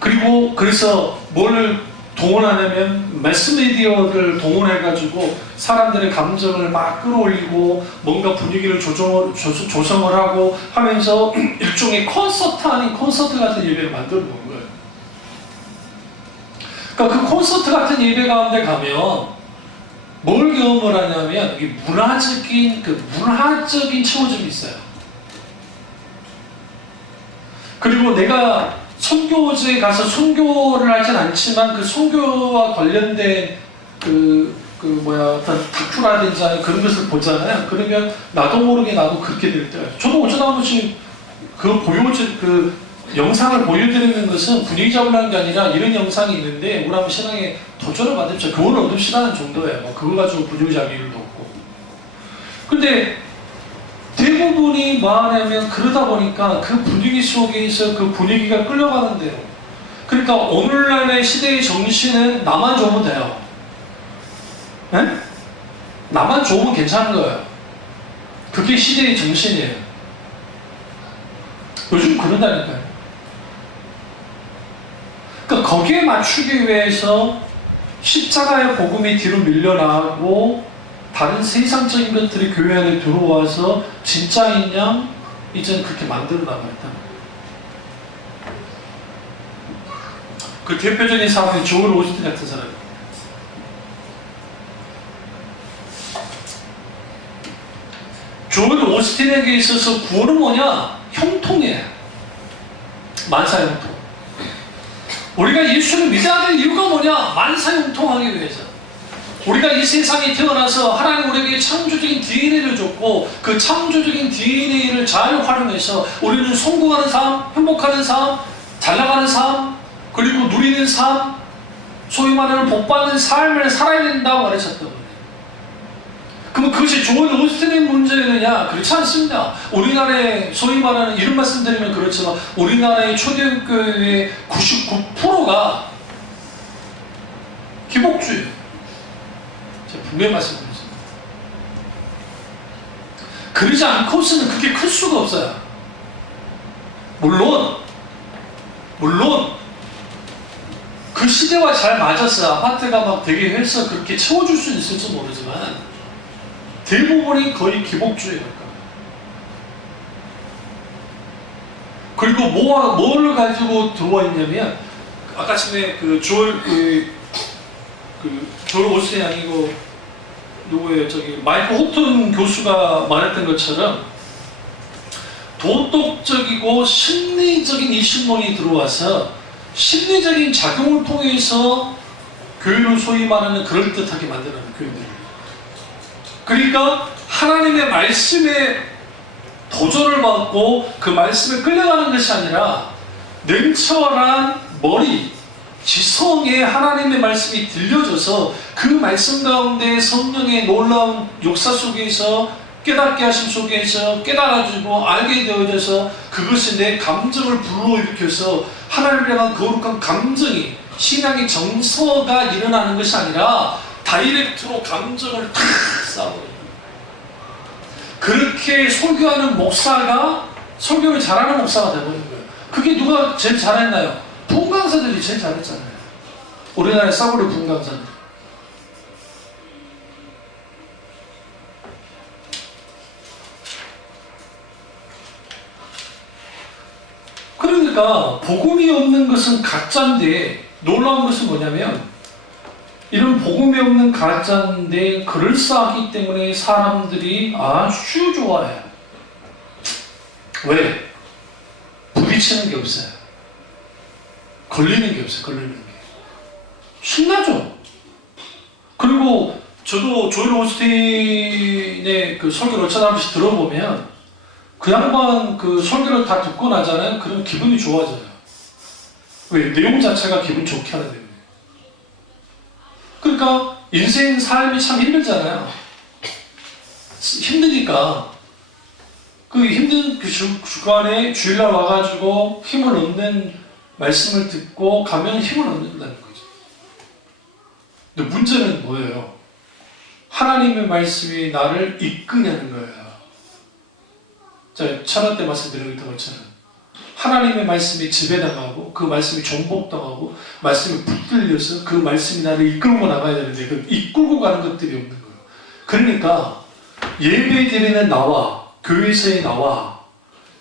그리고 그래서 뭘 동원하냐면 매스미디어를 동원해가지고 사람들의 감정을 막 끌어올리고 뭔가 분위기를 조성을 하고 하면서 일종의 콘서트 아닌 콘서트 같은 예배를 만들어 놓은 거예요. 그러니까 그 콘서트 같은 예배 가운데 가면 뭘 경험을 하냐면 이 문화적인 채워짐이 있어요. 그리고 내가 선교지에 가서 선교를 하진 않지만 그 선교와 관련된 어떤 다큐라든지 그런 것을 보잖아요. 그러면 나도 모르게 나도 그렇게 될 때가 있어요. 저도 어쩌다 한 번씩 그 영상을 보여드리는 것은 분위기 잡으려는 게 아니라 이런 영상이 있는데 우리 한번 신앙에 도전을 받읍시다. 교훈을 얻읍시다는 정도예요. 그거 가지고 분위기 잡을 일도 없고. 근데 대부분이 뭐 하냐면 그러다 보니까 그 분위기 속에서 그 분위기가 끌려가는 대로. 그러니까 오늘날의 시대의 정신은 나만 좋으면 돼요. 네? 나만 좋으면 괜찮은 거예요. 그게 시대의 정신이에요. 요즘 그런다니까요. 그러니까 거기에 맞추기 위해서 십자가의 복음이 뒤로 밀려나고 다른 세상적인 것들이 교회 안에 들어와서 진짜인 양 이제는 그렇게 만들어 나갔다. 그 대표적인 사람이 조엘 오스틴 같은 사람이에요. 조엘 오스틴에게 있어서 구원은 뭐냐? 형통이에요. 만사형통. 우리가 예수를 믿어야 될 이유가 뭐냐? 만사형통하기 위해서. 우리가 이 세상에 태어나서 하나님 우리에게 창조적인 DNA를 줬고 그 창조적인 DNA를 잘 활용해서 우리는 성공하는 삶, 행복하는 삶, 잘나가는 삶, 그리고 누리는 삶, 소위 말하는 복받는 삶을 살아야 된다고 가르쳤던 거예요. 그럼 그것이 조엘 오스틴의 문제느냐? 그렇지 않습니다. 우리나라의 소위 말하는 이런 말씀 드리면 그렇지만 우리나라의 초대교회의 99%가 기복주의예요. 제가 분명히 말씀드렸습니다. 그러지 않고서는 그렇게 클 수가 없어요. 물론 그 시대와 잘 맞았어요. 아파트가 막 되게 해서 그렇게 채워줄 수 있을지 모르지만 대부분이 거의 기복주의에 가까워요. 그리고 뭘 가지고 들어와 있냐면 아까 전에 그 조엘 오스틴이 아니고 누구예요? 마이클 호튼 교수가 말했던 것처럼 도덕적이고 심리적인 이신론이 들어와서 심리적인 작용을 통해서 교회를 소위 말하는 그럴듯하게 만드는 교회들. 그러니까 하나님의 말씀에 도전을 받고 그 말씀에 끌려가는 것이 아니라 냉철한 머리, 지성에 하나님의 말씀이 들려져서 그 말씀 가운데 성령의 놀라운 역사 속에서 깨닫게 하심 속에서 깨달아지고 알게 되어져서 그것이 내 감정을 불러일으켜서 하나님을 향한 거룩한 감정이 신앙의 정서가 일어나는 것이 아니라 다이렉트로 감정을 탁 쌓아버려요. 그렇게 설교하는 목사가 설교를 잘하는 목사가 되버린 거예요. 그게 누가 제일 잘했나요? 부흥강사들이 제일 잘했잖아요. 우리나라의 싸구려 부흥강사들. 그러니까 복음이 없는 것은 가짜인데 놀라운 것은 뭐냐면 이런 복음이 없는 가짜인데 그럴싸하기 때문에 사람들이 아주 좋아해요. 왜? 부딪히는 게 없어요. 걸리는 게 없어요. 걸리는 게. 신나죠. 그리고 저도 조엘 오스틴의 그 설교를 어쩌다 한 번씩 들어보면 그 양반 그 설교를 다 듣고 나잖아요. 그럼 기분이 좋아져요. 왜? 내용 자체가 기분 좋게 하는 내용이에요. 그러니까 인생 삶이 참 힘들잖아요. 힘드니까 그 힘든 그 주간에 주일날 와가지고 힘을 얻는 말씀을 듣고 가면 힘을 얻는다는 거죠. 근데 문제는 뭐예요? 하나님의 말씀이 나를 이끄냐는 거예요. 자, 천하 때 말씀드렸던 것처럼 하나님의 말씀이 지배당하고 그 말씀이 정복당하고 말씀이 붙들려서 그 말씀이 나를 이끌고 나가야 되는데 그 이끌고 가는 것들이 없는 거예요. 그러니까 예배 드리는 나와 교회에서의 나와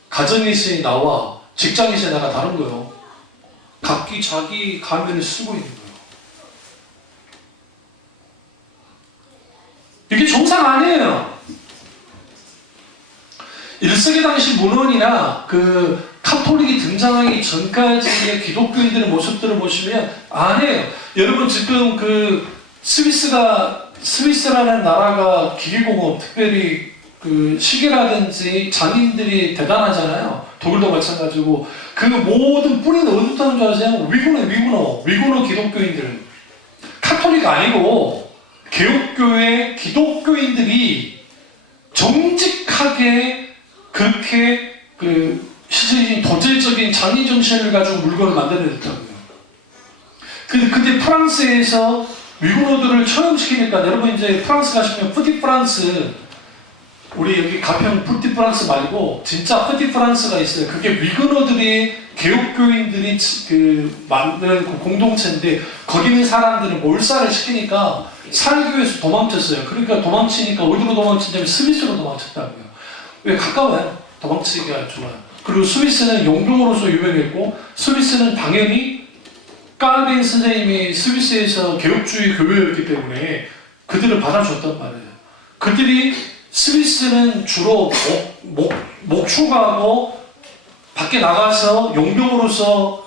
가정에서의 나와 직장에서의 나가 다른 거예요. 각기 자기 가면을 쓰고 있는 거예요. 이게 정상 아니에요. 1세기 당시 문헌이나 그 카톨릭이 등장하기 전까지의 기독교인들의 모습들을 보시면 아니에요. 여러분 지금 그 스위스라는 나라가 기계공업, 특별히 그 시계라든지 장인들이 대단하잖아요. 독일도 마찬가지고 그 모든 뿌리는 어디부터 하는 줄 아세요? 위구너 기독교인들. 카톨릭 아니고 개혁교회 기독교인들이 정직하게 그렇게 그 시대적인 도제적인 장인 정신을 가지고 물건을 만들어냈다고요. 근데 프랑스에서 위구노들을 처형시키니까 여러분 이제 프랑스 가시면 푸티 프랑스 우리 여기 가평 푸티 프랑스 말고 진짜 푸티 프랑스가 있어요. 그게 위구노들이 개혁교인들이 그 만든 그 공동체인데 거기 있는 사람들은 몰살을 시키니까 살기 위해서 도망쳤어요. 그러니까 도망치니까 어디로 도망쳤냐면 스위스로 도망쳤다고요. 왜 가까워요? 도망치기가 좋아요. 그리고 스위스는 용병으로서 유명했고 스위스는 당연히 깔빈 선생님이 스위스에서 개혁주의 교회였기 때문에 그들을 받아줬단 말이에요. 그들이 스위스는 주로 목축하고 밖에 나가서 용병으로서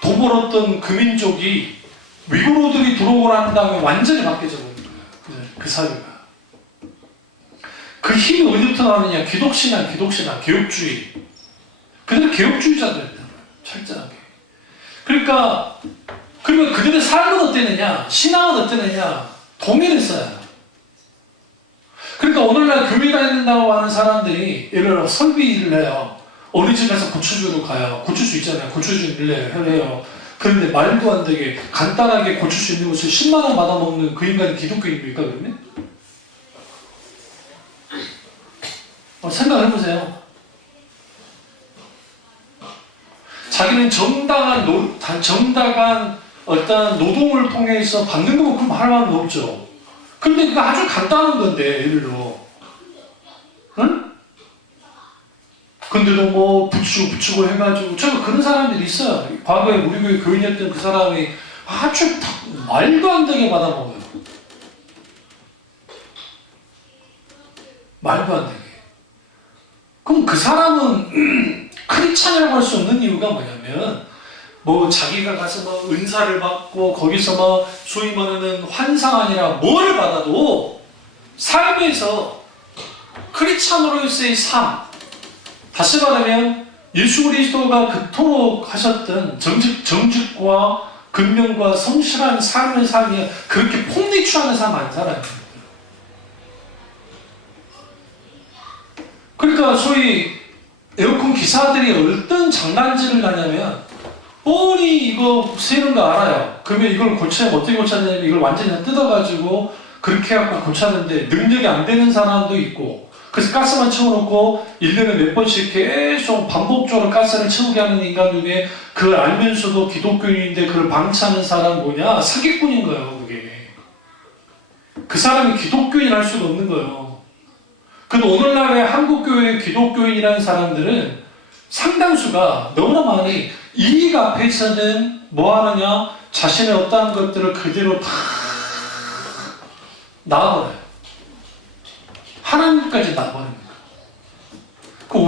돈 벌었던 그 민족이 위구노들이 들어오고 난 다음에 완전히 바뀌어져 버린 거예요. 그 사회가. 그 힘이 어디부터 나느냐? 기독신앙, 개혁주의. 그들은 개혁주의자들이었단 말이에요. 철저하게. 그러니까 그들의 삶은 어땠느냐? 신앙은 어땠느냐? 동일했어요. 그러니까 오늘날 교회 다닌다고 하는 사람들이 예를 들어 설비 일을 해요. 어린이집에서 고쳐주러 가요. 고칠 수 있잖아요. 고쳐주는 일을 해요. 그런데 말도 안 되게 간단하게 고칠 수 있는 것을 10만 원 받아먹는 그 인간이 기독교인입니까? 그러면? 생각해보세요. 자기는 정당한 어떤 노동을 통해서 받는 거면 그럼 할 말은 없죠. 근데 그거 아주 간단한 건데, 예를 들어. 응? 근데도 뭐 붙이고 해가지고, 저 그런 사람들이 있어요. 과거에 우리 교회 교인이었던 그 사람이 아주 말도 안 되게 받아먹어요. 말도 안 되게. 그럼 그 사람은 크리스찬이라고 할 수 없는 이유가 뭐냐면 뭐 자기가 가서 뭐 은사를 받고 거기서 뭐 소위 말하는 환상 아니라 뭐를 받아도 삶에서 크리스찬으로서의 삶, 다시 말하면 예수 그리스도가 그토록 하셨던 정직과 근면과 성실한 삶을 살며 그렇게 폭리취하는 삶 안 살아요. 그러니까 소위 에어컨 기사들이 어떤 장난질을 하냐면 뻔히 이거 새는 거 알아요. 그러면 이걸 고쳐야 어떻게 고쳤냐면 이걸 완전히 뜯어가지고 그렇게 해갖고 고쳤는데 능력이 안 되는 사람도 있고 그래서 가스만 채워놓고 1년에 몇 번씩 계속 반복적으로 가스를 채우게 하는 인간 중에 그걸 알면서도 기독교인인데 그걸 방치하는 사람 뭐냐? 사기꾼인 거예요. 그게. 그 사람이 기독교인 할 수가 없는 거예요. 근데 오늘날의 한국교회 기독교인이라는 사람들은 상당수가 너무나 많이 이익 앞에서는 뭐 하느냐? 자신의 어떠한 것들을 그대로 다 놔버려요. 하나님까지 놔버립니다.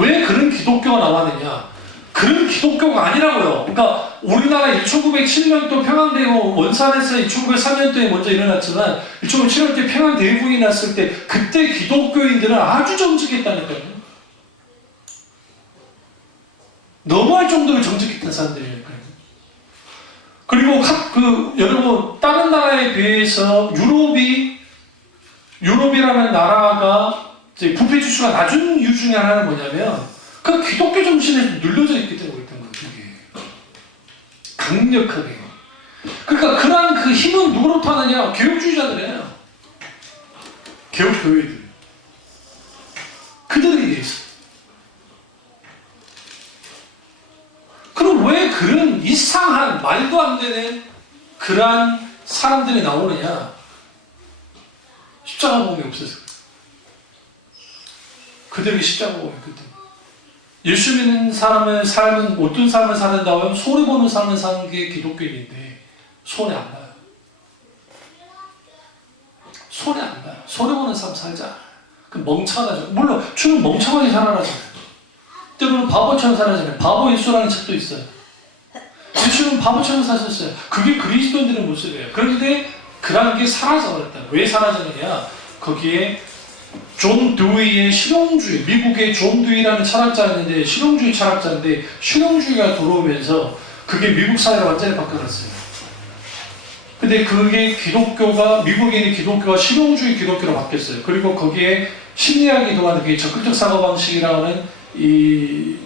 왜 그런 기독교가 나왔느냐? 그런 기독교가 아니라고요. 그러니까 우리나라 1907년도 평안대공 원산에서 1903년도에 먼저 일어났지만 1907년도에 평안대공이 났을 때 그때 기독교인들은 아주 정직했다니까요. 너무할 정도로 정직했던 사람들이니까요. 그리고 여러분 다른 나라에 비해서 유럽이라는 나라가 이제 부패 지수가 낮은 이유 중에 하나는 뭐냐면 그 기독교 정신에 눌려져 있기 때문에 그랬던 거예요. 강력하게. 그러니까 그러한 그 힘은 누구로부터 하느냐? 개혁주의자들이에요. 개혁교회들. 그들에게 있어. 그럼 왜 그런 이상한 말도 안 되는 그러한 사람들이 나오느냐? 십자가 복음이 없어서 그들에게 십자가 복음이 있거든. 예수 믿는 사람의 삶은 어떤 삶을 사는다고 하면 손해보는 삶을 사는 게 기독교인인데 손해 안 봐요. 손해 안 봐요. 손해보는 삶 살자. 그 멍청하죠. 물론 주는 멍청하게 살아라잖아요. 때로는 바보처럼 살아잖아요. 바보 예수라는 책도 있어요. 예수는 바보처럼 사셨어요. 그게 그리스도인들의 모습이에요. 그런데 그런 게 사라져버렸다. 왜 사라졌느냐? 거기에 존 두이의 실용주의, 미국의 존 두이라는 철학자였는데 실용주의 철학자인데 실용주의가 들어오면서 그게 미국 사회를 완전히 바꿔놨어요. 근데 그게 기독교가, 미국에 있는 기독교가 실용주의 기독교로 바뀌었어요. 그리고 거기에 심리학이 더하는 게 적극적 사고방식이라고 하는 이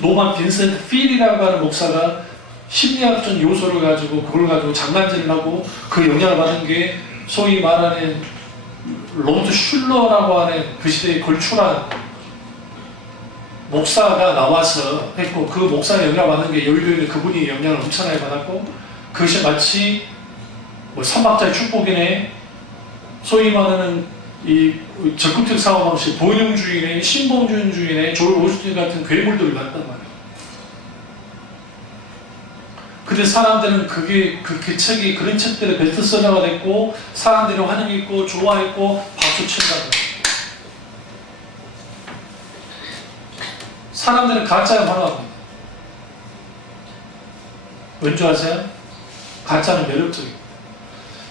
노만 빈센트 필이라고 하는 목사가 심리학적 요소를 가지고 그걸 가지고 장난질을 하고 그 영향을 받은 게 소위 말하는 로버트 슐러라고 하는 그 시대에 걸출한 목사가 나와서 했고 그 목사의 영향을 받은 게 여의도에 있는 그분이 영향을 엄청나게 받았고 그것이 마치 뭐 삼박자의 축복이네 소위 말하는 이 적극적 사고방식 본용주의네 신봉준주의네 조엘 오스틴 같은 괴물들을 갖단 말이에요. 근데 사람들은 그 책이 그런 책들의 베스트셀러가 됐고 사람들이 환영했고 좋아했고 박수 친다는 거예요. 사람들은 가짜에 환호합니다. 왠지 아세요? 가짜는 매력적이에요.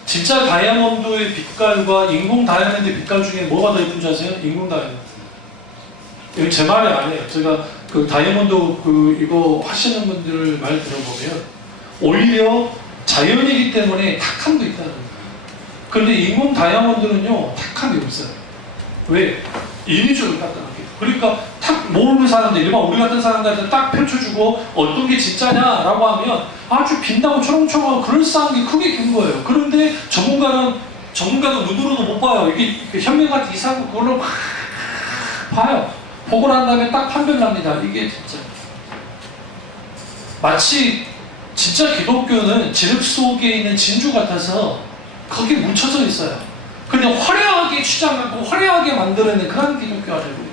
진짜 다이아몬드의 빛깔과 인공 다이아몬드의 빛깔 중에 뭐가 더 예쁜지 아세요? 인공 다이아몬드. 이거 제 말이 아니에요. 제가 그 다이아몬드 이거 하시는 분들 말 들어보면 오히려 자연이기 때문에 탁함도 있다는 거예요. 그런데 인공 다이아몬드는요 탁함이 없어요. 왜? 인위적으로 깎아놨기 때문에. 그러니까 탁 모르는 사람들, 일반 우리 같은 사람들한테 딱 펼쳐주고 어떤 게 진짜냐라고 하면 아주 빛나고 초롱초롱하고 그럴싸한 게 크게 긴 거예요. 그런데 전문가도 눈으로도 못 봐요. 이게 현명 같은 이상한 거 그걸로 막 봐요. 보고 난 다음에 딱 판별납니다. 이게 진짜. 마치 진짜 기독교는 진흙 속에 있는 진주 같아서 거기에 묻혀져 있어요. 근데 화려하게 취장하고 화려하게 만들어내는 그런 기독교 아니고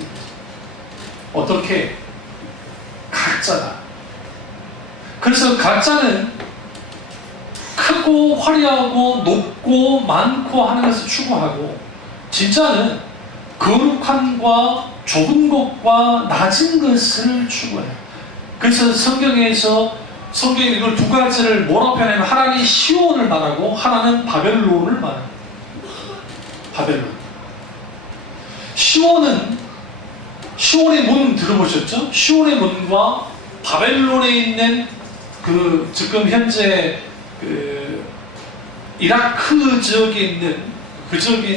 어떻게? 가짜다. 그래서 가짜는 크고 화려하고 높고 많고 하는 것을 추구하고 진짜는 거룩함과 좁은 것과 낮은 것을 추구해요. 그래서 성경에 이걸 두 가지를 뭐라고 표현하면 하나는 시온을 말하고 하나는 바벨론을 말합니다. 바벨론. 시온의 문 들어보셨죠? 시온의 문과 바벨론에 있는 그 지금 현재 그 이라크 지역에 있는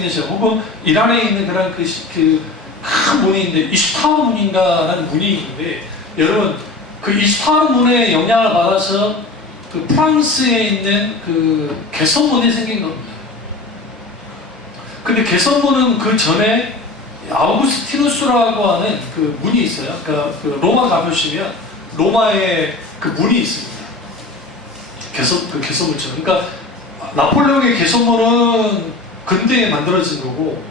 지역 혹은 이란에 있는 그런 큰 문이 있는데 이스파르 문인가라는 문이 있는데 여러분 그 이스파르 문의 영향을 받아서 그 프랑스에 있는 그 개선문이 생긴 겁니다. 근데 개선문은 그 전에 아우구스티누스라고 하는 그 문이 있어요. 그러니까 그 로마 가보시면 로마에 그 문이 있습니다. 개선문처럼. 그러니까 나폴레옹의 개선문은 근대에 만들어진 거고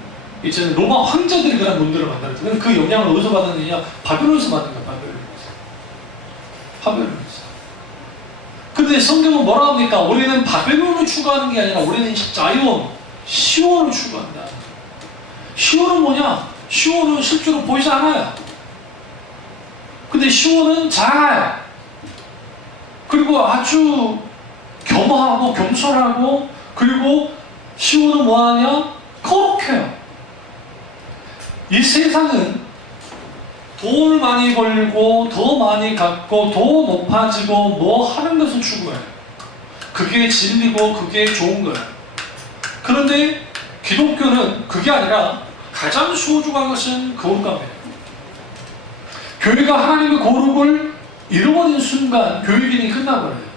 이제는 로마 황제들이 그런 문들을 만들었어요. 그 영향을 어디서 받았느냐? 바벨론에서 받은 거야. 바벨론에서. 근데 성경은 뭐라 합니까? 우리는 바벨론을 추구하는 게 아니라 우리는 시온을 추구한다. 시온은 뭐냐? 시온은 실제로 보이지 않아요. 근데 시온은 작아요. 그리고 아주 겸허하고 겸손하고 그리고 시온은 뭐하냐? 거룩해요. 이 세상은 돈을 많이 벌고 더 많이 갖고 더 높아지고 뭐 하는 것을 추구해요. 그게 진리고 그게 좋은 거예요. 그런데 기독교는 그게 아니라 가장 소중한 것은 거룩함이에요. 교회가 하나님의 거룩을 잃어버린 순간 교회 기능이 끝나버려요.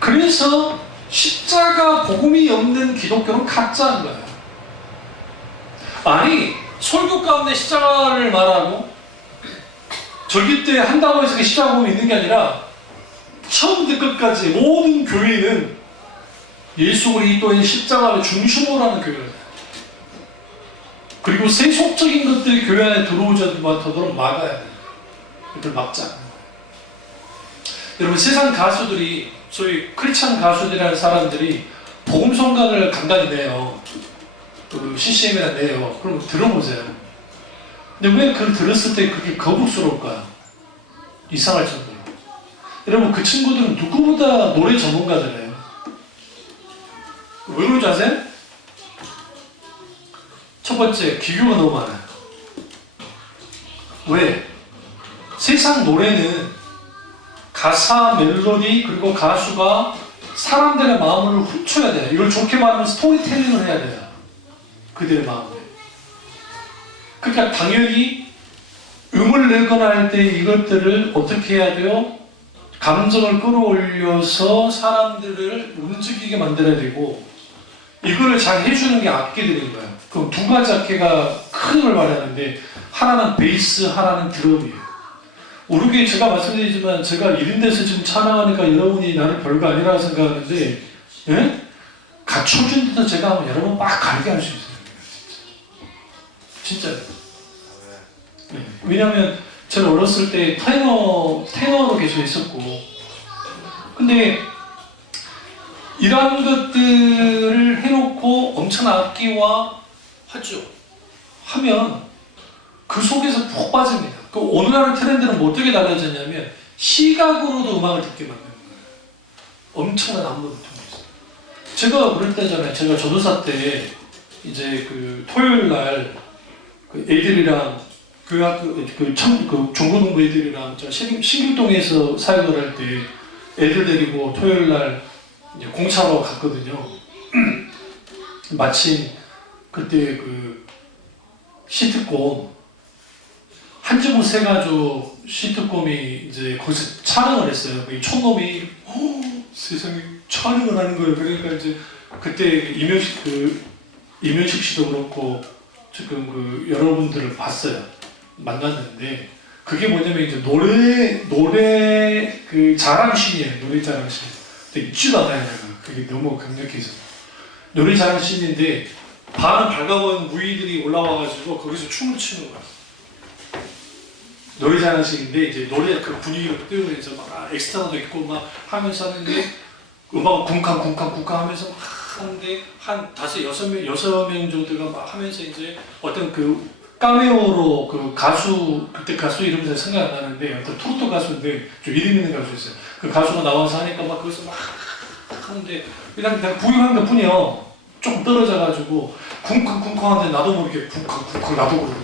그래서 십자가 복음이 없는 기독교는 가짜인 거예요. 아니, 설교 가운데 십자가를 말하고 절기 때 한다고 해서 그 십자가 복음이 있는 게 아니라 처음부터 끝까지 모든 교회는 예수 그리스도의 십자가를 중심으로 하는 교회예요. 그리고 세속적인 것들이 교회 안에 들어오지 않도록 막아야 돼요. 이걸 막자. 여러분, 세상 가수들이, 소위 크리스찬 가수들이라는 사람들이 복음성가를 간단히 내요. CCM이나 내요. 그럼 들어보세요. 근데 왜 그걸 들었을 때 그렇게 거북스러울까요? 이상할 정도로. 여러분, 그 친구들은 누구보다 노래 전문가들이에요. 왜 그런지 아세요? 첫 번째, 기교가 너무 많아요. 왜? 세상 노래는 가사, 멜로디, 그리고 가수가 사람들의 마음을 훔쳐야 돼요. 이걸 좋게 말하면 스토리텔링을 해야 돼요. 그들의 마음을. 그러니까 당연히 음을 내거나 할 때 이것들을 어떻게 해야 돼요? 감정을 끌어올려서 사람들을 움직이게 만들어야 되고, 이거를 잘 해주는 게 악기들인 거예요. 그럼 두 가지 악기가 큰 힘을 발휘하는데, 하나는 베이스, 하나는 드럼이에요. 우르게 제가 말씀드리지만, 제가 이런 데서 지금 찬양하니까 여러분이 나는 별거 아니라고 생각하는데, 예? 갖춰준 데서 제가 하면 여러분 막 갈게 할 수 있어요. 진짜요. 네. 왜냐하면 저는 어렸을 때 테너로 계속 했었고, 근데 이런 것들을 해놓고 엄청난 악기와 하죠. 하면 그 속에서 푹 빠집니다. 그 오늘날 트렌드는 뭐 어떻게 달라졌냐면 시각으로도 음악을 듣게 만드는 거예요. 엄청난 안무를 통해서. 제가 그럴 때잖아요. 제가 전도사 때 이제 그 토요일 날 그 애들이랑 그 중고등부 애들이랑 저 신길동에서 사역을 할 때 애들 데리고 토요일 날 이제 공차로 갔거든요. 마침 그때 그 시트콤 한지부 세 가족 시트콤이 이제 거기서 촬영을 했어요. 이 촌놈이 세상에 촬영을 하는 거예요. 그러니까 이제 그때 이면식 씨도 그렇고 지금 그 여러분들을 봤어요. 만났는데 그게 뭐냐면 이제 노래 그 자랑신이에요. 노래 자랑신. 근데 잊지도 않아요. 그게 너무 강력해서 노래 자랑신인데 반은 발가벗은 무희들이 올라와가지고 거기서 춤을 추는 거야. 노래 자랑신인데 이제 노래 그 분위기를 띄우면서 막 엑스트라도 있고 막 하면서 하는데 음악 쿵쾅 하면서 막 하는데 한 6명 정도가 막 하면서 이제 어떤 그 카메오로 그 가수, 그때 가수 이름이 잘 생각 안 나는데 어떤 트로트 가수인데 좀 이름 있는 가수였어요. 그 가수가 나와서 하니까 막 거기서 막 하는데 그냥 내가 구경한 것 뿐이요. 조금 떨어져가지고 쿵쾅 하는데 나도 모르게 쿵쾅 나도 그러고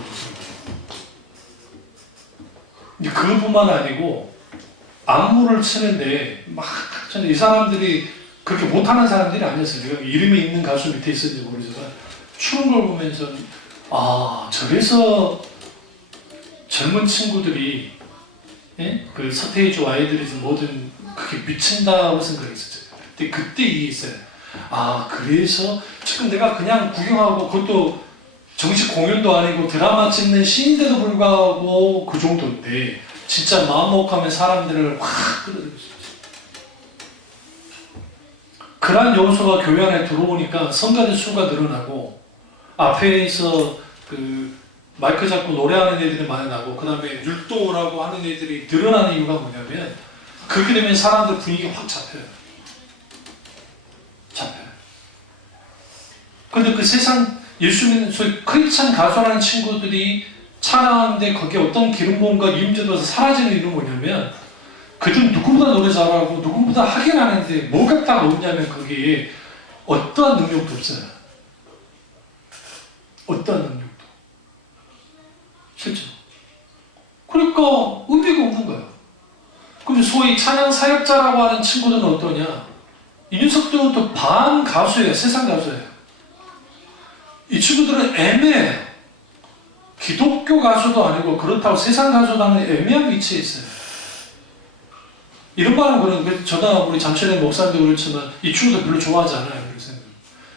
있어요. 그뿐만 아니고 안무를 치는데 막 저는 이 사람들이 그렇게 못하는 사람들이 아니었어요. 내가 이름이 있는 가수 밑에 있었는지 모르지만 추는 걸 보면서 아 저래서 젊은 친구들이 예? 그 서태지와 아이들이든 뭐든 그렇게 미친다고 생각했었어요. 근데 그때 이해했어요. 아 그래서 지금 내가 그냥 구경하고 그것도 정식 공연도 아니고 드라마 찍는 시인데도 불구하고 그 정도인데 진짜 마음먹하면 사람들을 확 끌어들일 수 있어요. 그러한 요소가 교회 안에 들어오니까 성가대 수가 늘어나고 앞에서 그 마이크 잡고 노래하는 애들이 많이 나고 그 다음에 율동을 하고 하는 애들이 늘어나는 이유가 뭐냐면 그렇게 되면 사람들 분위기가 확 잡혀요. 근데 그 세상 예수 믿는 소위 크리스찬 가수라는 친구들이 찬양하는데 거기에 어떤 기름 부음과 임재 들어서 사라지는 이유는 뭐냐면 그들은 누구보다 노래 잘하고 누구보다 하긴 하는데 뭐가 딱 없냐면 거기에 어떠한 능력도 없어요. 어떠한 능력도. 실제로. 그러니까 의미가 없는 거예요. 그럼 소위 찬양 사역자라고 하는 친구들은 어떠냐? 이 녀석들은 또 반 가수예요. 세상 가수예요. 이 친구들은 애매해요. 기독교 가수도 아니고 그렇다고 세상 가수도 아닌 애매한 위치에 있어요. 이런 말은 그런 저나 우리 잠실의 목사님도 그렇지만 이 친구도 별로 좋아하지 않아요. 그래서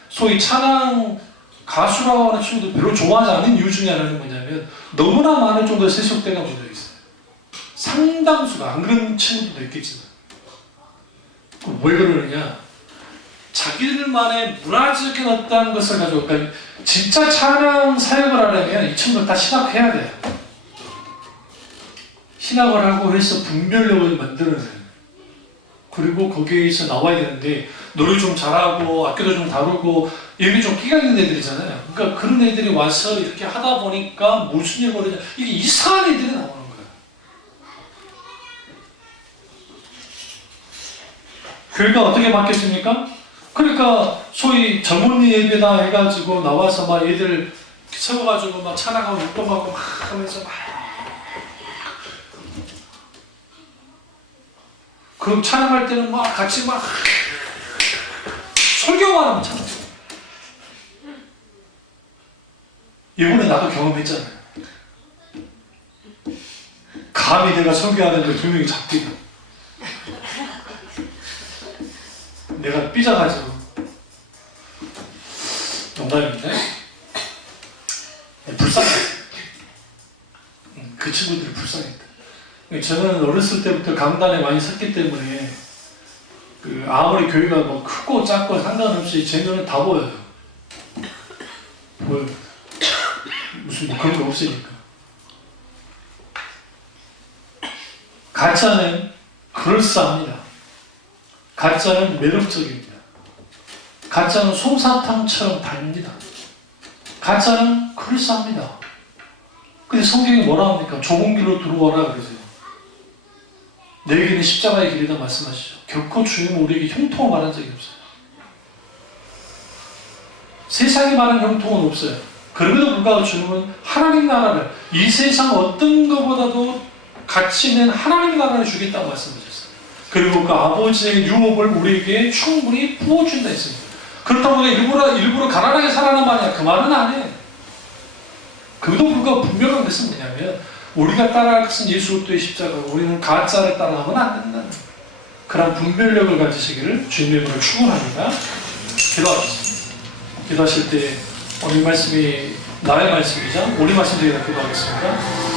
소위 찬양 가수라고 하는 친구도 별로 좋아하지 않는 이유 중에 하나는 뭐냐면 너무나 많은 정도의 세속대가 묻어 있어요. 상당수가 안 그런 친구들도 있겠지만 왜 그러느냐? 자기들만의 문화적인 어떤 것을 가지고 그러니까 진짜 찬양 사역을 하려면 이 친구들 다 신학해야 돼요. 신학을 하고 해서 분별력을 만들어내요. 그리고 거기에서 나와야 되는데 노래 좀 잘하고 악기도 좀 다루고 여기 좀 끼가 있는 애들이잖아요. 그러니까 그런 애들이 와서 이렇게 하다 보니까 무슨 일이 벌어지냐 이게 이상한 애들이 나오는 거예요. 교회가 어떻게 바뀌었습니까? 그러니까 소위 전문의 예배다 해가지고 나와서 막 애들 서가지고 막 찬양하고 운동하고 막 하면서 막 그 찬양할 때는 막 같이 막 설교만 하면 찬양. 이번에 나도 경험했잖아요. 감히 내가 설교하는데 두 명이 잡히다. 내가 삐져가지고 농담인데 불쌍해. 그 친구들이 불쌍했다. 저는 어렸을 때부터 강단에 많이 섰기 때문에 아무리 교회가 뭐 크고 작고 상관없이 제 눈은 다 보여요. 보여요. 무슨 뭐 그런 거 없으니까. 가짜는 그럴싸합니다. 가짜는 매력적입니다. 가짜는 솜사탕처럼 답니다. 가짜는 그럴싸합니다. 근데 성경이 뭐라 합니까? 좁은 길로 들어와라 그러세요. 너에게는 십자가의 길이다 말씀하시죠. 결코 주님은 우리에게 형통을 말한 적이 없어요. 세상이 말하는 형통은 없어요. 그럼에도 불구하고 주님은 하나님 나라를 이 세상 어떤 것보다도 가치 있는 하나님 나라를 주겠다고 말씀하셨어요. 그리고 그 아버지의 유업을 우리에게 충분히 부어준다 했습니다. 그렇다고 일부러 가난하게 살아란 말이야. 그 말은 아니에요. 그도 불구하고 분명한 것은 뭐냐면 우리가 따라할 것은 예수 그리스도의 십자가고 우리는 가짜를 따라가면 안 된다는 그런 분별력을 가지시기를 주님의 이름으로 축원합니다. 기도하겠습니다. 기도하실 때 오늘 말씀이 나의 말씀이자 우리 말씀 되게 기도하겠습니다.